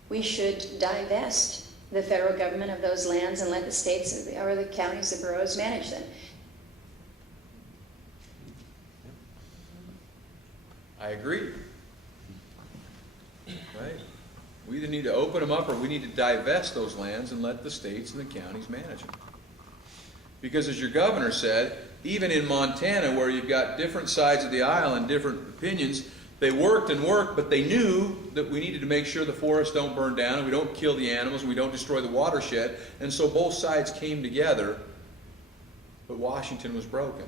we should divest the federal government of those lands and let the states or the counties, the boroughs manage them. I agree. Right? We either need to open them up or we need to divest those lands and let the states and the counties manage them. Because as your governor said, even in Montana, where you've got different sides of the aisle and different opinions, they worked and worked, but they knew that we needed to make sure the forests don't burn down, and we don't kill the animals, and we don't destroy the watershed. And so both sides came together, but Washington was broken.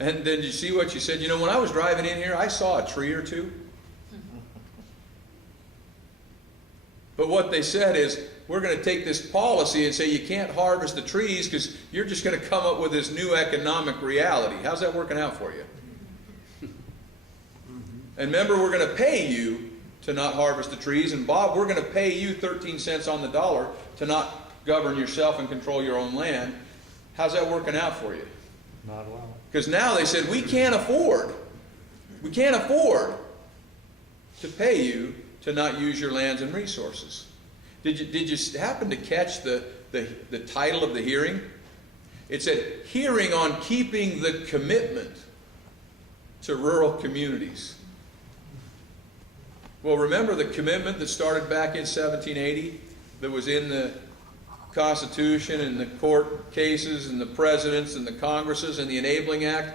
And then you see what you said? You know, when I was driving in here, I saw a tree or two. But what they said is, we're going to take this policy and say you can't harvest the trees because you're just going to come up with this new economic reality. How's that working out for you? And remember, we're going to pay you to not harvest the trees. And Bob, we're going to pay you 13 cents on the dollar to not govern yourself and control your own land. How's that working out for you? Not well. Because now they said, we can't afford to pay you to not use your lands and resources. Did you happen to catch the title of the hearing? It said, Hearing on Keeping the Commitment to Rural Communities. Well, remember the commitment that started back in 1780 that was in the Constitution and the court cases and the presidents and the Congresses and the Enabling Act?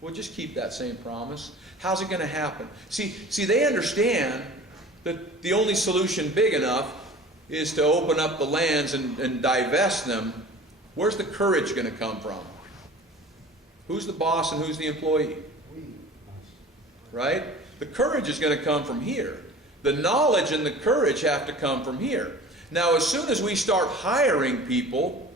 Well, just keep that same promise. How's it going to happen? See, they understand that the only solution big enough is to open up the lands and divest them. Where's the courage going to come from? Who's the boss and who's the employee? Right? The courage is going to come from here. The knowledge and the courage have to come from here. Now, as soon as we start hiring people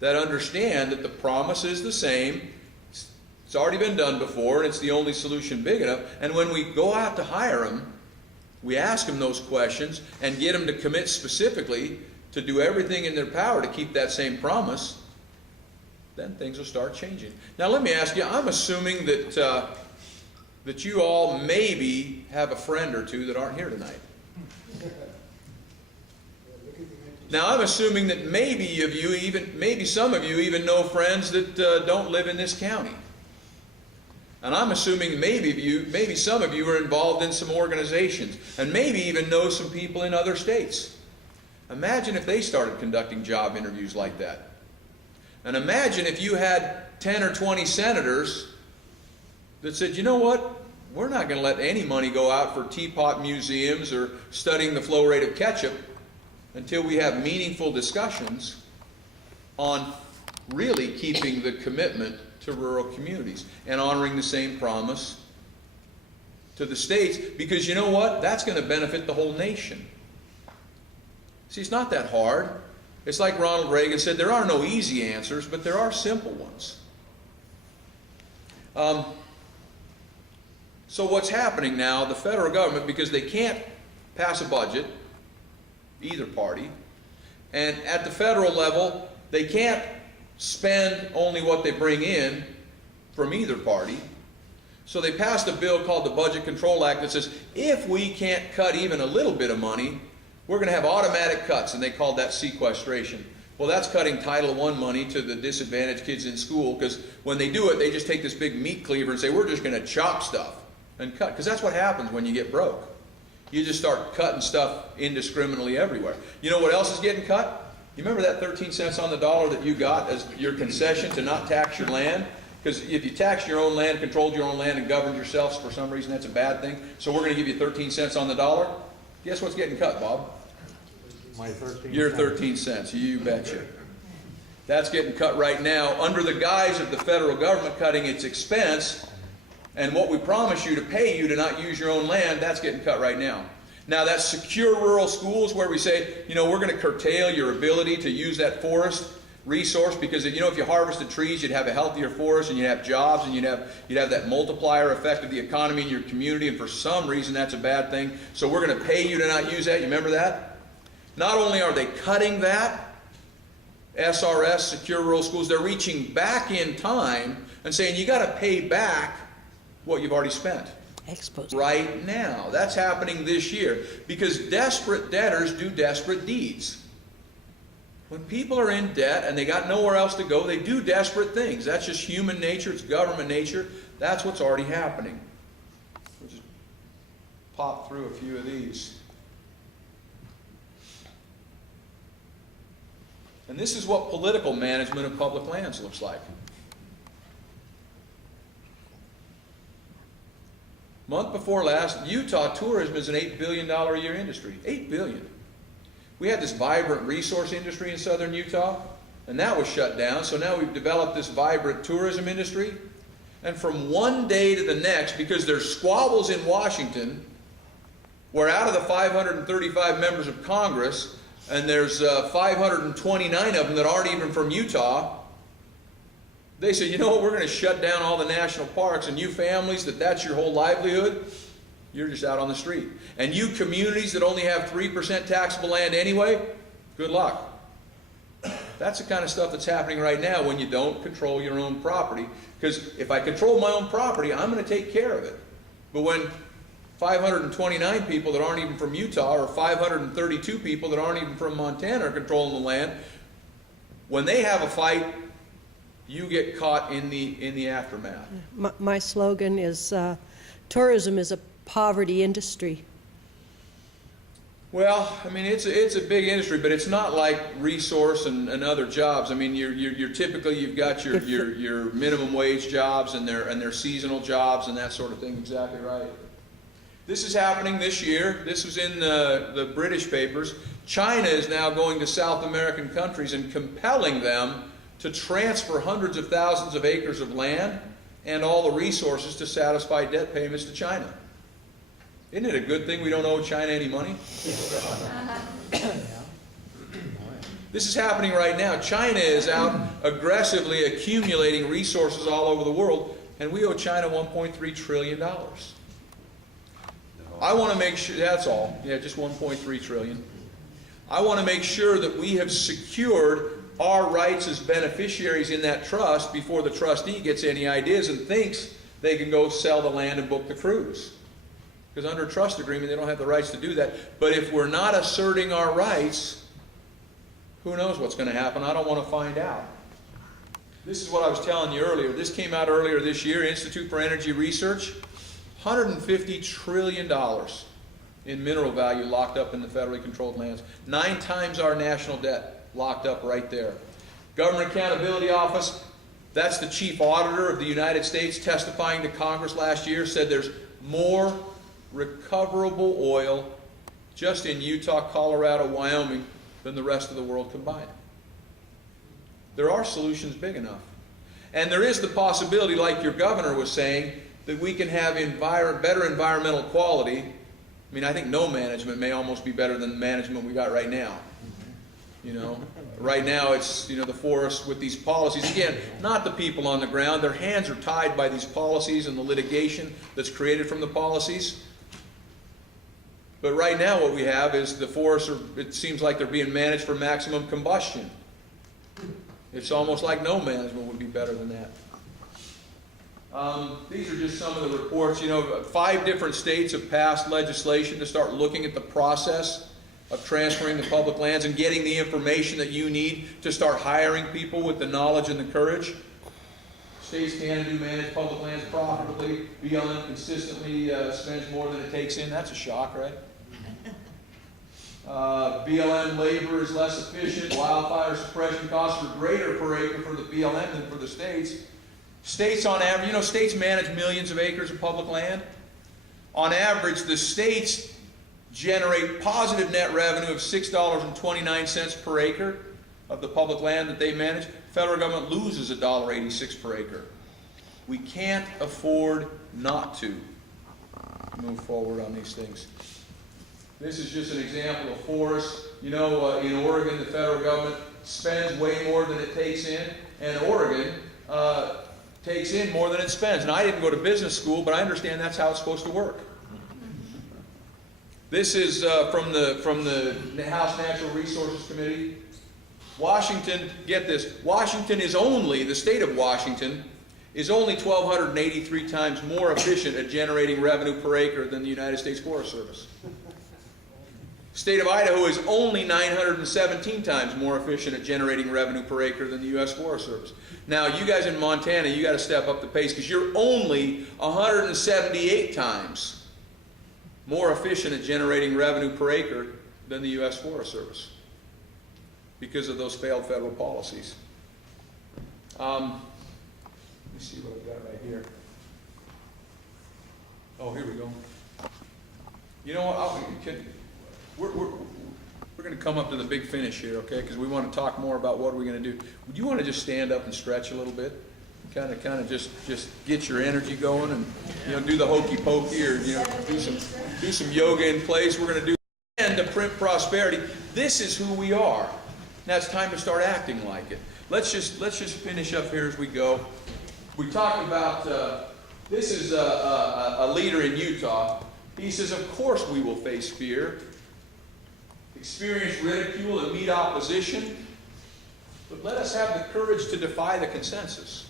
that understand that the promise is the same, it's already been done before, and it's the only solution big enough, and when we go out to hire them, we ask them those questions and get them to commit specifically to do everything in their power to keep that same promise, then things will start changing. Now let me ask you, I'm assuming that you all maybe have a friend or two that aren't here tonight. Now I'm assuming that maybe some of you even know friends that don't live in this county. And I'm assuming maybe some of you are involved in some organizations and maybe even know some people in other states. Imagine if they started conducting job interviews like that. And imagine if you had 10 or 20 senators that said, you know what, we're not going to let any money go out for teapot museums or studying the flow rate of ketchup until we have meaningful discussions on really keeping the commitment to rural communities and honoring the same promise to the states, because you know what? That's going to benefit the whole nation. See, it's not that hard. It's like Ronald Reagan said, there are no easy answers, but there are simple ones. So what's happening now, the federal government, because they can't pass a budget, either party, and at the federal level, they can't spend only what they bring in from either party. So they passed a bill called the Budget Control Act that says, if we can't cut even a little bit of money, we're going to have automatic cuts, and they called that sequestration. Well, that's cutting Title I money to the disadvantaged kids in school, because when they do it, they just take this big meat cleaver and say, we're just going to chop stuff and cut, because that's what happens when you get broke. You just start cutting stuff indiscriminately everywhere. You know what else is getting cut? You remember that 13 cents on the dollar that you got as your concession to not tax your land? Because if you taxed your own land, controlled your own land, and governed yourselves for some reason, that's a bad thing. So we're going to give you 13 cents on the dollar. Guess what's getting cut, Bob? My 13 Your cents. 13 cents. You betcha. That's getting cut right now under the guise of the federal government cutting its expense. And what we promise you to pay you to not use your own land, that's getting cut right now. Now that's secure rural schools where we say, you know, we're going to curtail your ability to use that forest resource, because you know, if you harvested trees, you'd have a healthier forest, and you'd have jobs, and you'd have that multiplier effect of the economy in your community, and for some reason that's a bad thing. So we're going to pay you to not use that. You remember that? Not only are they cutting that, SRS, Secure Rural Schools, they're reaching back in time and saying you got to pay back what you've already spent. Exposed. Right now. That's happening this year, because desperate debtors do desperate deeds. When people are in debt and they got nowhere else to go, they do desperate things. That's just human nature. It's government nature. That's what's already happening. We'll just pop through a few of these. And this is what political management of public lands looks like. Month before last, Utah tourism is an $8 billion a year industry. $8 billion. We had this vibrant resource industry in southern Utah, and that was shut down. So now we've developed this vibrant tourism industry. And from one day to the next, because there's squabbles in Washington, where out of the 535 members of Congress, and there's 529 of them that aren't even from Utah, they said, you know what, we're going to shut down all the national parks, and you families that's your whole livelihood, you're just out on the street. And you communities that only have 3% taxable land anyway, good luck. That's the kind of stuff that's happening right now when you don't control your own property. Because if I control my own property, I'm going to take care of it. But when 529 people that aren't even from Utah, or 532 people that aren't even from Montana are controlling the land, when they have a fight, you get caught in the aftermath. My slogan is, tourism is a poverty industry. Well, I mean, it's a big industry, but it's not like resource and other jobs. I mean, you're typically, you've got your minimum wage jobs and their seasonal jobs and that sort of thing. Exactly right. This is happening this year. This was in the British papers. China is now going to South American countries and compelling them to transfer hundreds of thousands of acres of land and all the resources to satisfy debt payments to China. Isn't it a good thing we don't owe China any money? This is happening right now. China is out aggressively accumulating resources all over the world, and we owe China $1.3 trillion. I want to make sure, that's all. Yeah, just $1.3 trillion. I want to make sure that we have secured our rights as beneficiaries in that trust before the trustee gets any ideas and thinks they can go sell the land and book the cruise. Because under a trust agreement, they don't have the rights to do that. But if we're not asserting our rights, who knows what's going to happen? I don't want to find out. This is what I was telling you earlier. This came out earlier this year, Institute for Energy Research. $150 trillion in mineral value locked up in the federally controlled lands. 9 times our national debt locked up right there. Government Accountability Office, that's the chief auditor of the United States, testifying to Congress last year, said there's more recoverable oil just in Utah, Colorado, Wyoming than the rest of the world combined. There are solutions big enough. And there is the possibility, like your governor was saying, that we can have better environmental quality. I mean, I think no management may almost be better than the management we got right now. You know, right now it's, you know, the forests with these policies. Again, not the people on the ground. Their hands are tied by these policies and the litigation that's created from the policies. But right now what we have is the forests are, it seems like they're being managed for maximum combustion. It's almost like no management would be better than that. These are just some of the reports. You know, 5 different states have passed legislation to start looking at the process of transferring the public lands and getting the information that you need to start hiring people with the knowledge and the courage. States can do manage public lands profitably. BLM consistently spends more than it takes in. That's a shock, right? BLM labor is less efficient. Wildfire suppression costs are greater per acre for the BLM than for the states. States on average, you know, states manage millions of acres of public land. On average, the states generate positive net revenue of $6.29 per acre of the public land that they manage. Federal government loses $1.86 per acre. We can't afford not to move forward on these things. This is just an example of forests. You know, in Oregon, the federal government spends way more than it takes in, and Oregon takes in more than it spends. And I didn't go to business school, but I understand that's how it's supposed to work. This is from the House Natural Resources Committee. Washington, get this, Washington is only, the state of Washington, is only 1,283 times more efficient at generating revenue per acre than the United States Forest Service. State of Idaho is only 917 times more efficient at generating revenue per acre than the U.S. Forest Service. Now, you guys in Montana, you got to step up the pace because you're only 178 times more efficient at generating revenue per acre than the U.S. Forest Service because of those failed federal policies. Let me see what I've got right here. Oh, here we go. You know what? We're going to come up to the big finish here, okay? Because we want to talk more about what we're going to do. Would you want to just stand up and stretch a little bit? Kind of just get your energy going and, you know, do the hokey pokey or, you know, do some yoga in place. We're going to do and to print prosperity. This is who we are. Now it's time to start acting like it. Let's just finish up here as we go. We talked about this is a leader in Utah. He says, of course we will face fear, experience ridicule, and meet opposition, but let us have the courage to defy the consensus.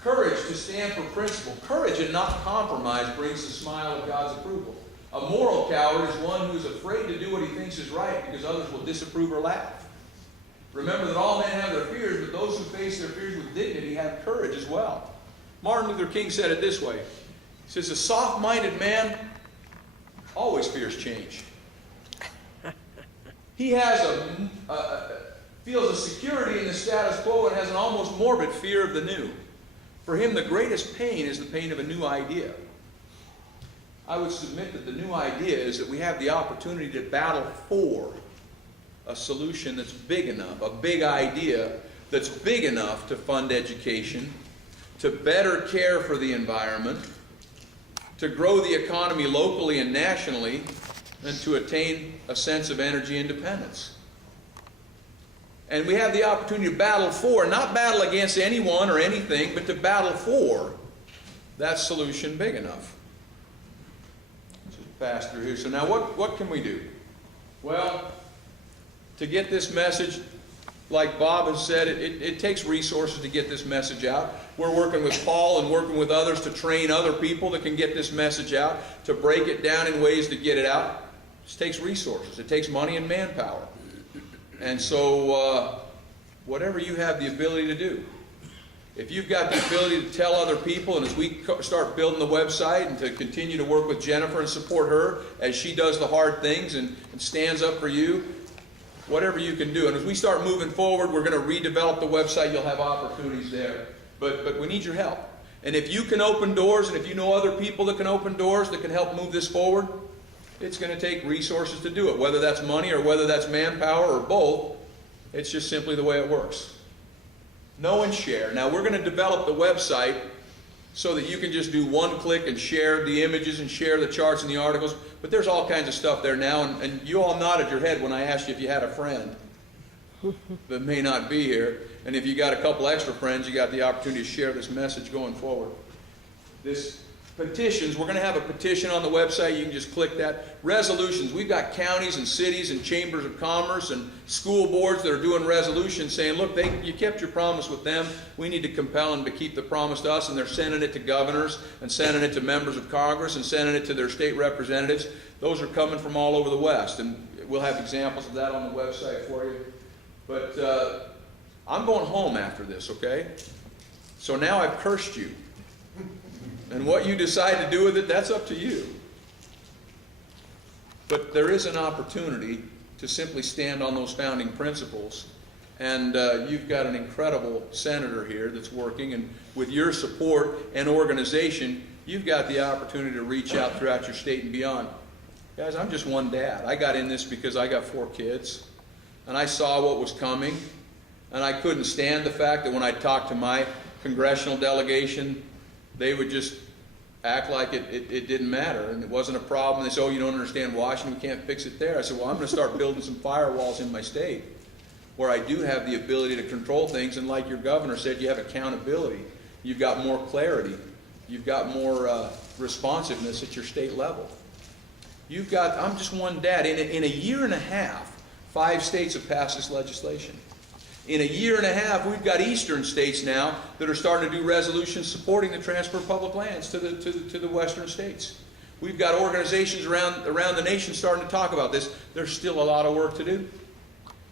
Courage to stand for principle. Courage and not compromise brings the smile of God's approval. A moral coward is one who is afraid to do what he thinks is right because others will disapprove or laugh. Remember that all men have their fears, but those who face their fears with dignity have courage as well. Martin Luther King said it this way. He says, a soft-minded man always fears change. He has feels a security in the status quo and has an almost morbid fear of the new. For him, the greatest pain is the pain of a new idea. I would submit that the new idea is that we have the opportunity to battle for a solution that's big enough, a big idea that's big enough to fund education, to better care for the environment, to grow the economy locally and nationally, and to attain a sense of energy independence. And we have the opportunity to battle for, not battle against anyone or anything, but to battle for that solution big enough. Let's just pass through here. So now what can we do? Well, to get this message, like Bob has said, it takes resources to get this message out. We're working with Paul and working with others to train other people that can get this message out, to break it down in ways to get it out. It just takes resources. It takes money and manpower. And so whatever you have the ability to do, if you've got the ability to tell other people, and as we start building the website and to continue to work with Jennifer and support her as she does the hard things and stands up for you, whatever you can do. And as we start moving forward, we're going to redevelop the website. You'll have opportunities there. But we need your help. And if you can open doors, and if you know other people that can open doors that can help move this forward, it's going to take resources to do it, whether that's money or whether that's manpower or both. It's just simply the way it works. Know and share. Now, we're going to develop the website so that you can just do one click and share the images and share the charts and the articles. But there's all kinds of stuff there now, and you all nodded your head when I asked you if you had a friend that may not be here. And if you got a couple extra friends, you got the opportunity to share this message going forward. This petitions, we're going to have a petition on the website. You can just click that. Resolutions, we've got counties and cities and chambers of commerce and school boards that are doing resolutions saying, look, you kept your promise with them. We need to compel them to keep the promise to us. And they're sending it to governors and sending it to members of Congress and sending it to their state representatives. Those are coming from all over the West. And we'll have examples of that on the website for you. But I'm going home after this, okay? So now I've cursed you. And what you decide to do with it, that's up to you. But there is an opportunity to simply stand on those founding principles. And you've got an incredible senator here that's working. And with your support and organization, you've got the opportunity to reach out throughout your state and beyond. Guys, I'm just one dad. I got in this because I got 4 kids. And I saw what was coming. And I couldn't stand the fact that when I talked to my congressional delegation, they would just act like it didn't matter and it wasn't a problem. They said, oh, you don't understand Washington, we can't fix it there. I said, well, I'm going to start building some firewalls in my state where I do have the ability to control things. And like your governor said, you have accountability. You've got more clarity. You've got more responsiveness at your state level. You've got, I'm just one dad. In a year and a half, 5 states have passed this legislation. In a year and a half, we've got eastern states now that are starting to do resolutions supporting the transfer of public lands to the western states. We've got organizations around the nation starting to talk about this. There's still a lot of work to do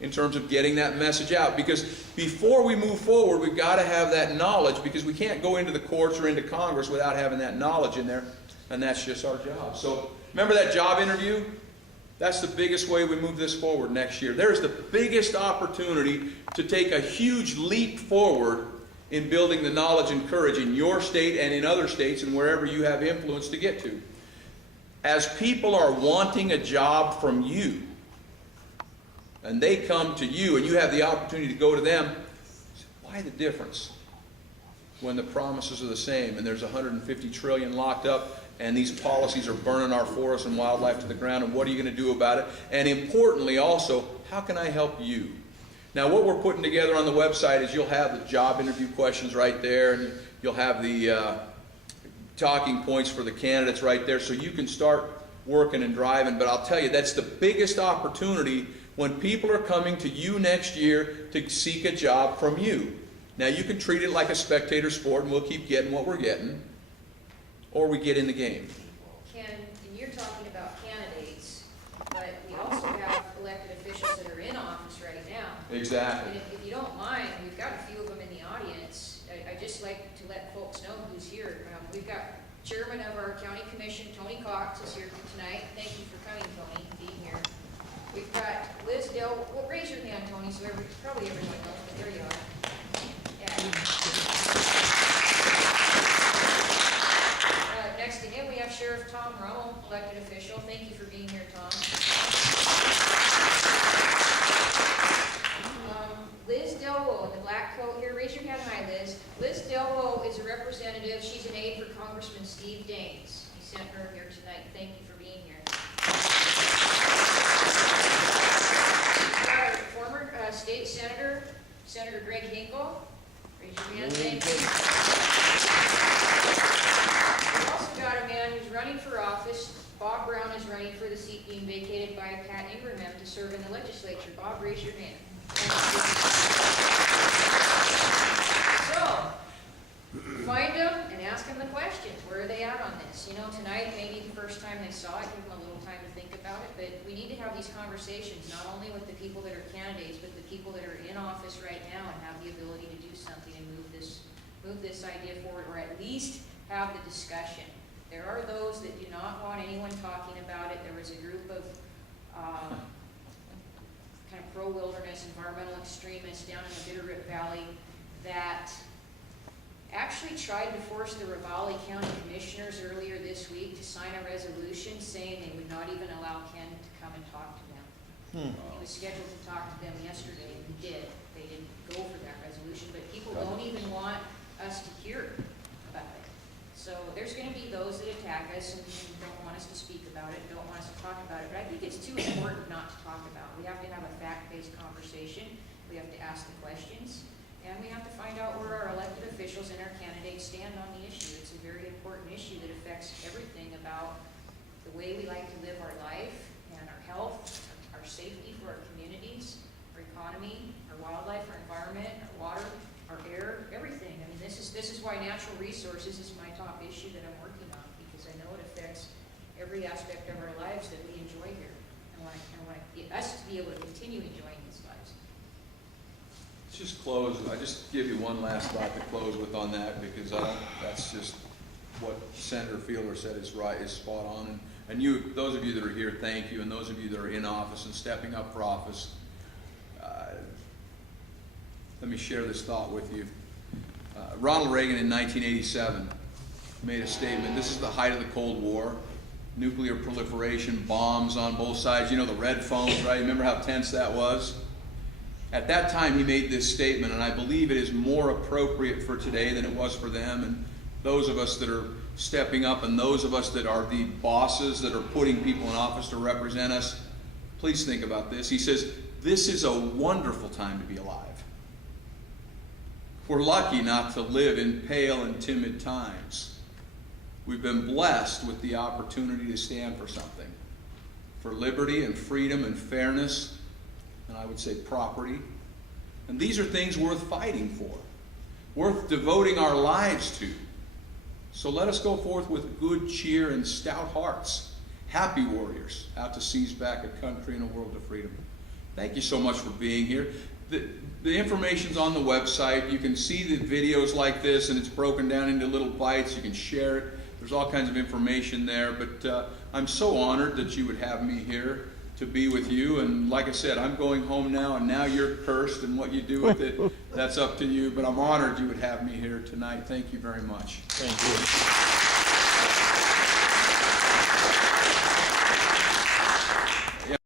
in terms of getting that message out. Because before we move forward, we've got to have that knowledge, because we can't go into the courts or into Congress without having that knowledge in there, and that's just our job. So remember that job interview? That's the biggest way we move this forward next year. There's the biggest opportunity to take a huge leap forward in building the knowledge and courage in your state and in other states and wherever you have influence to get to. As people are wanting a job from you, and they come to you and you have the opportunity to go to them, why the difference when the promises are the same and there's 150 trillion locked up and these policies are burning our forests and wildlife to the ground, and what are you going to do about it? And importantly also, how can I help you? Now what we're putting together on the website is you'll have the job interview questions right there, and you'll have the talking points for the candidates right there, so you can start working and driving. But I'll tell you, that's the biggest opportunity when people are coming to you next year to seek a job from you. Now you can treat it like a spectator sport and we'll keep getting what we're getting, or we get in the game. Ken, and you're talking about candidates, but we also have elected officials that are in office right now. Exactly. And if you don't mind, we've got a few of them in the audience. I'd just like to let folks know who's here. We've got Chairman of our County Commission, Tony Cox, is here tonight. Thank you for coming, Tony, and being here. We've got Liz Dell. Well, raise your hand, Tony, so probably everyone knows, but there you are. Next to him, we have Sheriff Tom Rummel, elected official. Thank you for being here, Tom. Liz Delwo in the black coat here. Raise your hand high, Liz. Liz Delwo is a representative. She's an aide for Congressman Steve Daines. He sent her here tonight. Thank you for being here. We've got our former state senator, Senator Greg Hinkle. Raise your hand. Thank you. We've also got a man who's running for office. Bob Brown is running for the seat being vacated by Pat Ingraham to serve in the legislature. Bob, raise your hand. So, find them and ask them the questions. Where are they at on this? You know, tonight, maybe the first time they saw it, give them a little time to think about it, but we need to have these conversations, not only with the people that are candidates, but the people that are in office right now and have the ability to do something and move this idea forward, or at least have the discussion. There are those that do not want anyone talking about it. There was a group of kind of pro-wilderness environmental extremists down in the Bitterroot Valley that actually tried to force the Ravalli County Commissioners earlier this week to sign a resolution saying they would not even allow Ken to come and talk to them. He was scheduled to talk to them yesterday, and he did. They didn't go for that resolution, but people don't even want us to hear about it. So there's gonna be those that attack us and don't want us to speak about it, don't want us to talk about it, but I think it's too important not to talk about. We have to have a fact-based conversation, we have to ask the questions, and we have to find out where our elected officials and our candidates stand on the issue. It's a very important issue that affects everything about the way we like to live our life and our health, our safety for our communities, our economy, our wildlife, our environment, our water, our air, everything. I mean, this is why natural resources is my top issue that I'm working on, because I know it affects every aspect of our lives that we enjoy here. I want to get us to be able to continue enjoying these lives. Let's just close. I just give you one last thought to close with on that, because that's just what Senator Fielder said is right, is spot on. And you, those of you that are here, thank you. And those of you that are in office and stepping up for office, let me share this thought with you. Ronald Reagan in 1987 made a statement. This is the height of the Cold War. Nuclear proliferation, bombs on both sides. You know, the red phones, right? Remember how tense that was? At that time, he made this statement, and I believe it is more appropriate for today than it was for them. And those of us that are stepping up, and those of us that are the bosses that are putting people in office to represent us, please think about this. He says, this is a wonderful time to be alive. We're lucky not to live in pale and timid times. We've been blessed with the opportunity to stand for something, for liberty and freedom and fairness, and I would say property. And these are things worth fighting for, worth devoting our lives to. So let us go forth with good cheer and stout hearts, happy warriors, out to seize back a country and a world of freedom. Thank you so much for being here. The information's on the website. You can see the videos like this, and it's broken down into little bites. You can share it. There's all kinds of information there, but I'm so honored that you would have me here to be with you. And like I said, I'm going home now, and now you're cursed, and what you do with it, that's up to you. But I'm honored you would have me here tonight. Thank you very much. Thank you.